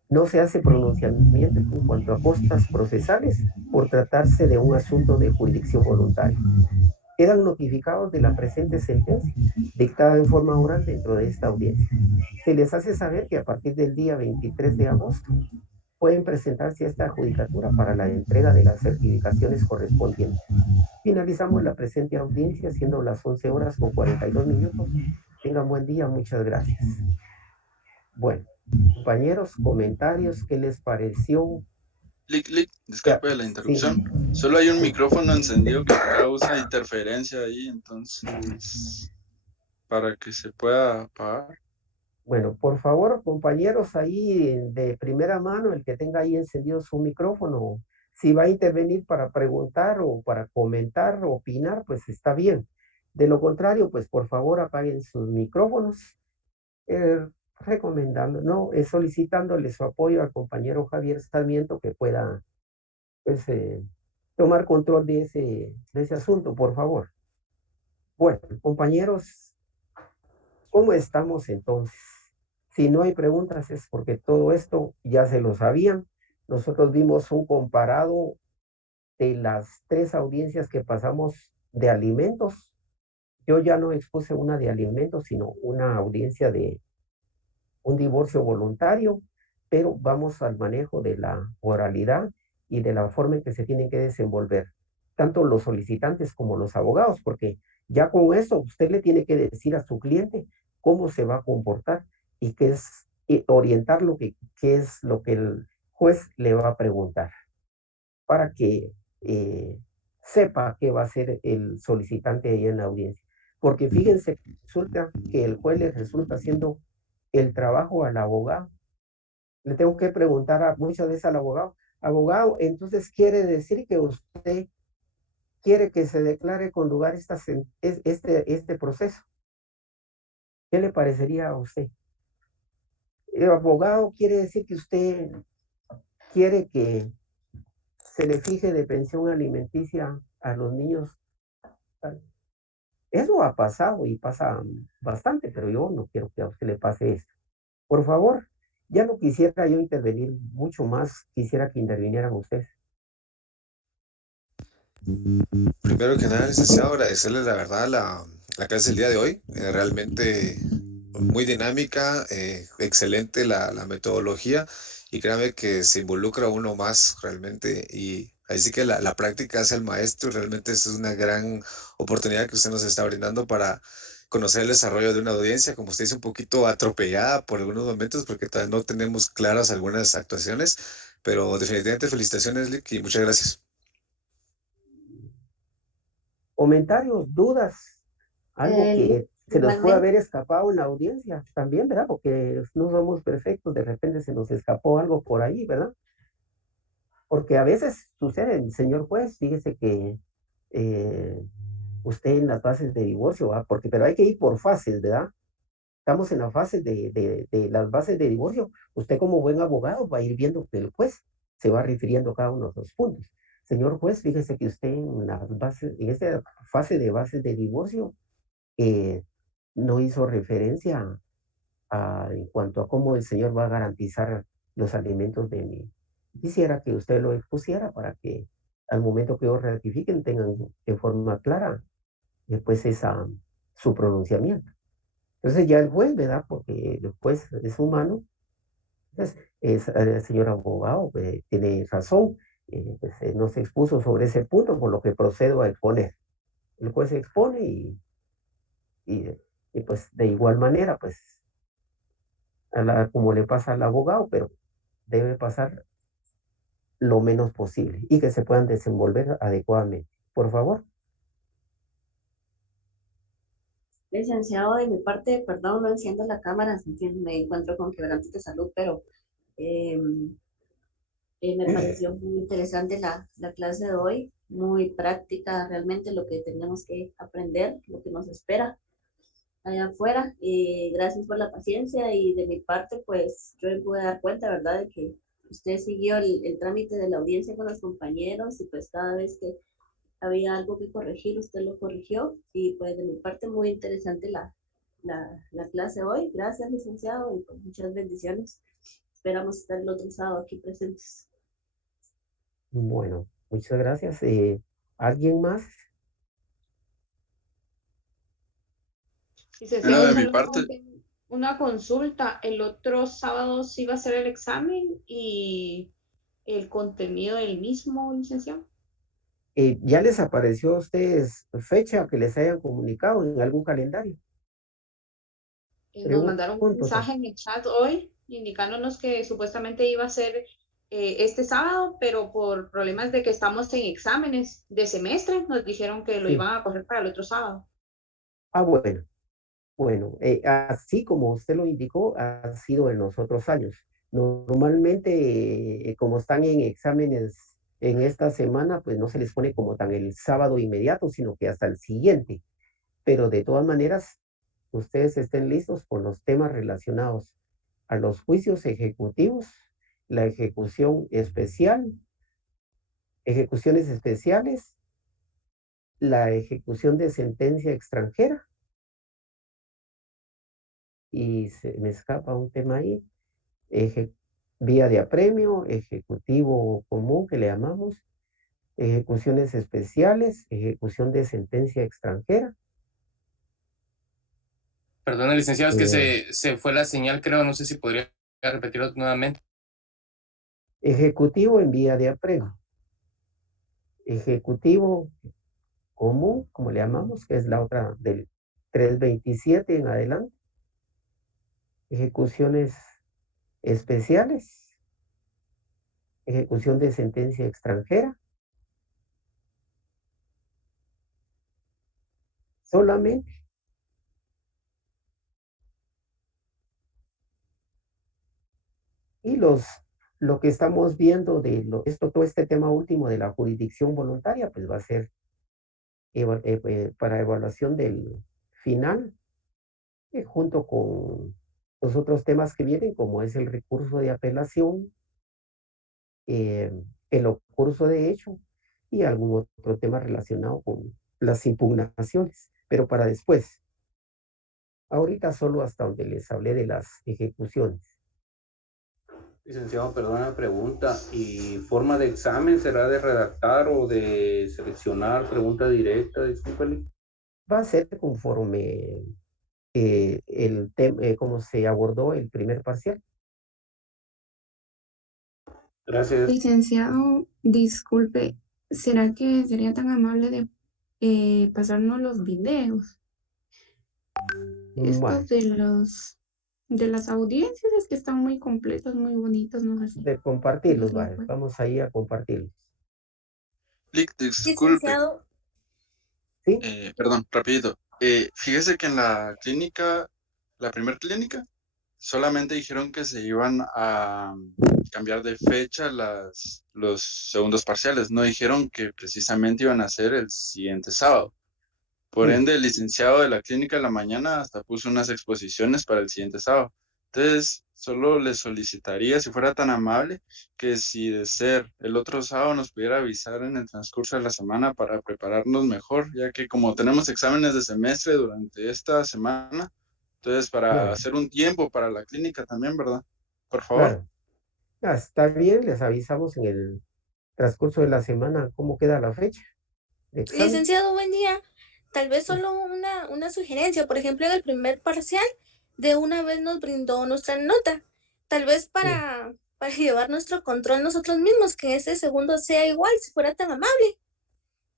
No se hace pronunciamiento en cuanto a costas procesales por tratarse de un asunto de jurisdicción voluntaria. Quedan notificados de la presente sentencia, dictada en forma oral dentro de esta audiencia. Se les hace saber que a partir del día 23 de agosto pueden presentarse a esta judicatura para la entrega de las certificaciones correspondientes. Finalizamos la presente audiencia siendo las 11 horas con 42 minutos. Tengan buen día, muchas gracias. Bueno, compañeros, comentarios, ¿qué les pareció? Disculpe la interrupción. Sí. Solo hay un micrófono encendido que causa interferencia ahí, entonces, para que se pueda apagar. Bueno, por favor, compañeros, ahí de primera mano, el que tenga ahí encendido su micrófono, si va a intervenir para preguntar o para comentar o opinar, pues está bien. De lo contrario, pues por favor apaguen sus micrófonos, recomendando, no, solicitándole su apoyo al compañero Javier Sarmiento que pueda pues, tomar control de ese asunto, por favor. Bueno, compañeros, ¿cómo estamos entonces? Si no hay preguntas es porque todo esto ya se lo sabían. Nosotros vimos un comparado de las 3 audiencias que pasamos de alimentos. Yo ya no expuse una de alimentos, sino una audiencia de un divorcio voluntario, pero vamos al manejo de la oralidad y de la forma en que se tienen que desenvolver, tanto los solicitantes como los abogados, porque ya con eso usted le tiene que decir a su cliente cómo se va a comportar y qué es orientar qué es lo que el juez le va a preguntar, para que sepa qué va a hacer el solicitante ahí en la audiencia. Porque fíjense, resulta que el juez le resulta haciendo el trabajo al abogado. Le tengo que preguntar muchas veces al abogado, entonces quiere decir que usted quiere que se declare con lugar este proceso. ¿Qué le parecería a usted? El abogado quiere decir que usted quiere que se le fije de pensión alimenticia a los niños. Eso ha pasado y pasa bastante, pero yo no quiero que a usted le pase esto. Por favor, ya no quisiera yo intervenir mucho más, quisiera que intervinieran ustedes. Primero que nada, licenciado, agradecerle la verdad la clase del día de hoy. Realmente muy dinámica, excelente la metodología y créame que se involucra uno más realmente y así que la práctica hace al maestro. Realmente es una gran oportunidad que usted nos está brindando para conocer el desarrollo de una audiencia, como usted dice, un poquito atropellada por algunos momentos porque todavía no tenemos claras algunas actuaciones, pero definitivamente felicitaciones, Lick, y muchas gracias. Comentarios, dudas, algo que se nos puede haber escapado en la audiencia también, ¿verdad? Porque no somos perfectos, de repente se nos escapó algo por ahí, ¿verdad? Porque a veces sucede, señor juez, fíjese que usted en las fases de divorcio, ¿verdad? Pero hay que ir por fases, ¿verdad? Estamos en la fase de las bases de divorcio. Usted como buen abogado va a ir viendo que el juez se va refiriendo a cada uno de los puntos. Señor juez, fíjese que usted en esta fase de bases de divorcio no hizo referencia en cuanto a cómo el señor va a garantizar los alimentos de mí. Quisiera que usted lo expusiera para que al momento que lo ratifiquen tengan de forma clara después su pronunciamiento. Entonces ya el juez, ¿verdad? Porque el juez es humano. Entonces, el señor abogado tiene razón, no se expuso sobre ese punto, por lo que procedo a exponer. El juez se expone y pues de igual manera, pues, como le pasa al abogado, pero debe pasar lo menos posible y que se puedan desenvolver adecuadamente. Por favor. Licenciado, de mi parte, perdón, no enciendo la cámara, me encuentro con quebrantos de salud, pero me pareció muy interesante la clase de hoy, muy práctica realmente lo que tenemos que aprender, lo que nos espera. allá afuera. Gracias por la paciencia y de mi parte, pues yo me pude dar cuenta, ¿verdad?, de que usted siguió el trámite de la audiencia con los compañeros y pues cada vez que había algo que corregir, usted lo corrigió y pues de mi parte muy interesante la clase hoy. Gracias, licenciado, y pues muchas bendiciones. Esperamos estar el otro sábado aquí presentes. Bueno, muchas gracias. ¿Alguien más? Licenciado, De mi solo parte, una consulta. El otro sábado sí va a ser el examen y el contenido del mismo, licenciado. ¿Ya les apareció a ustedes fecha que les hayan comunicado en algún calendario? Nos mandaron un Pregunto. mensaje en el chat hoy indicándonos que supuestamente iba a ser este sábado, pero por problemas de que estamos en exámenes de semestre, nos dijeron que lo Sí. iban a coger para el otro sábado. Ah, bueno. Bueno, así como usted lo indicó, ha sido en los otros años. Normalmente, como están en exámenes en esta semana, pues no se les pone como tan el sábado inmediato, sino que hasta el siguiente. Pero de todas maneras, ustedes estén listos con los temas relacionados a los juicios ejecutivos, la ejecución especial, ejecuciones especiales, la ejecución de sentencia extranjera, y se me escapa un tema ahí, vía de apremio, ejecutivo común que le llamamos, ejecuciones especiales, ejecución de sentencia extranjera. Perdón, licenciado, es que se fue la señal, creo, no sé si podría repetirlo nuevamente. Ejecutivo en vía de apremio. Ejecutivo común, como le llamamos, que es la otra del 327 en adelante. Ejecuciones especiales, ejecución de sentencia extranjera. Solamente. Y lo que estamos viendo de todo este tema último de la jurisdicción voluntaria, pues va a ser para evaluación del final, junto con los otros temas que vienen, como es el recurso de apelación, el curso de hecho y algún otro tema relacionado con las impugnaciones, pero para después. Ahorita solo hasta donde les hablé de las ejecuciones. Licenciado, perdona la pregunta. ¿Y forma de examen será de redactar o de seleccionar pregunta directa? Discúlpale. Va a ser conforme cómo se abordó el primer parcial. Gracias. Licenciado, disculpe, ¿será que sería tan amable de pasarnos los videos? Bueno, Estos de las audiencias es que están muy completos, muy bonitos, no sé. de compartirlos, Nos lo vale. Vamos ahí a compartirlos. disculpe, Licenciado, ¿Sí? perdón, rapidito. Fíjese que en la clínica, la primera clínica, solamente dijeron que se iban a cambiar de fecha los segundos parciales. No dijeron que precisamente iban a ser el siguiente sábado. Por Sí. ende, el licenciado de la clínica en la mañana hasta puso unas exposiciones para el siguiente sábado. Entonces, solo le solicitaría, si fuera tan amable, que si de ser el otro sábado nos pudiera avisar en el transcurso de la semana para prepararnos mejor, ya que como tenemos exámenes de semestre durante esta semana, entonces para Claro. hacer un tiempo para la clínica también, ¿verdad? Por favor. Claro. Está bien, les avisamos en el transcurso de la semana cómo queda la fecha de examen. Licenciado, buen día. Tal vez solo una sugerencia. Por ejemplo, en el primer parcial, de una vez nos brindó nuestra nota. Tal vez para llevar nuestro control nosotros mismos, que ese segundo sea igual, si fuera tan amable.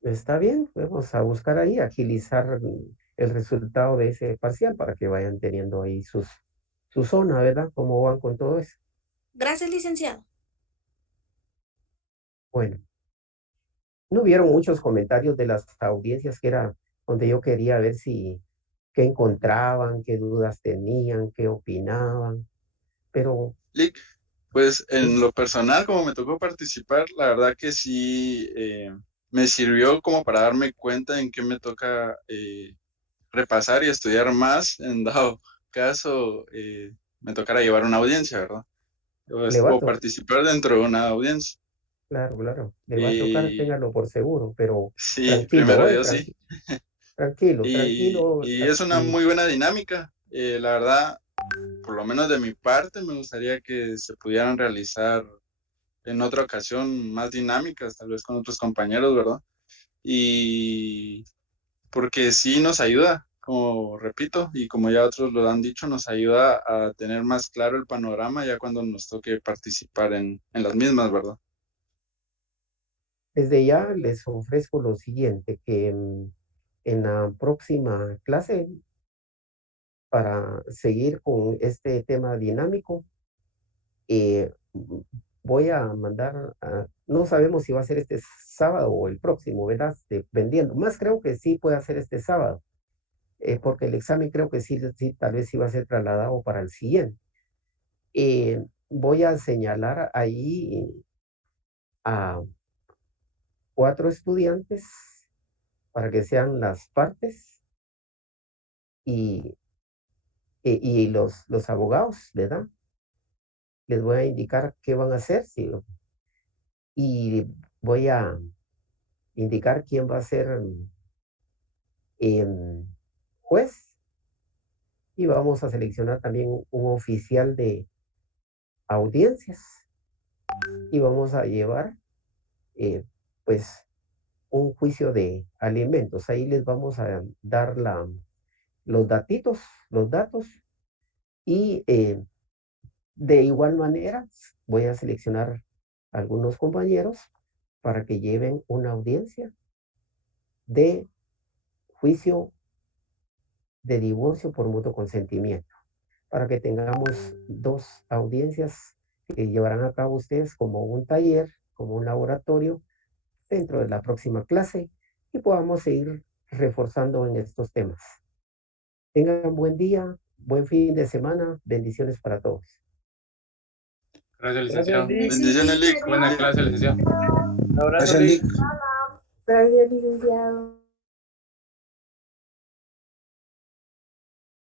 Está bien, vamos a buscar ahí, agilizar el resultado de ese parcial para que vayan teniendo ahí su zona, ¿verdad? Cómo van con todo eso. Gracias, licenciado. Bueno, no hubieron muchos comentarios de las audiencias, que era donde yo quería ver qué encontraban, qué dudas tenían, qué opinaban, pero Lick, pues en lo personal, como me tocó participar, la verdad que sí me sirvió como para darme cuenta en qué me toca repasar y estudiar más en dado caso me tocara llevar una audiencia, ¿verdad? O participar dentro de una audiencia. Claro, claro. Le va a tocar, téngalo por seguro, pero sí, tranquilo, primero Dios, sí. Tranquilo, tranquilo. Y es una muy buena dinámica. La verdad, por lo menos de mi parte, me gustaría que se pudieran realizar en otra ocasión más dinámicas, tal vez con otros compañeros, ¿verdad? Y porque sí nos ayuda, como repito, y como ya otros lo han dicho, nos ayuda a tener más claro el panorama ya cuando nos toque participar en las mismas, ¿verdad? Desde ya les ofrezco lo siguiente, que en la próxima clase, para seguir con este tema dinámico, voy a mandar, no sabemos si va a ser este sábado o el próximo, ¿verdad? Dependiendo. Más creo que sí puede ser este sábado, porque el examen creo que sí, tal vez sí va a ser trasladado para el siguiente. Voy a señalar ahí a 4 estudiantes para que sean las partes y los abogados, ¿verdad? Les voy a indicar qué van a hacer y voy a indicar quién va a ser juez y vamos a seleccionar también un oficial de audiencias y vamos a llevar pues un juicio de alimentos. Ahí les vamos a dar los datos y de igual manera voy a seleccionar algunos compañeros para que lleven una audiencia de juicio de divorcio por mutuo consentimiento, para que tengamos 2 audiencias que llevarán a cabo ustedes como un taller, como un laboratorio dentro de la próxima clase y podamos seguir reforzando en estos temas. Tengan buen día, buen fin de semana, bendiciones para todos. Gracias, licenciado. Bendiciones, Lick. Buena clase, licenciado. Gracias, licenciado.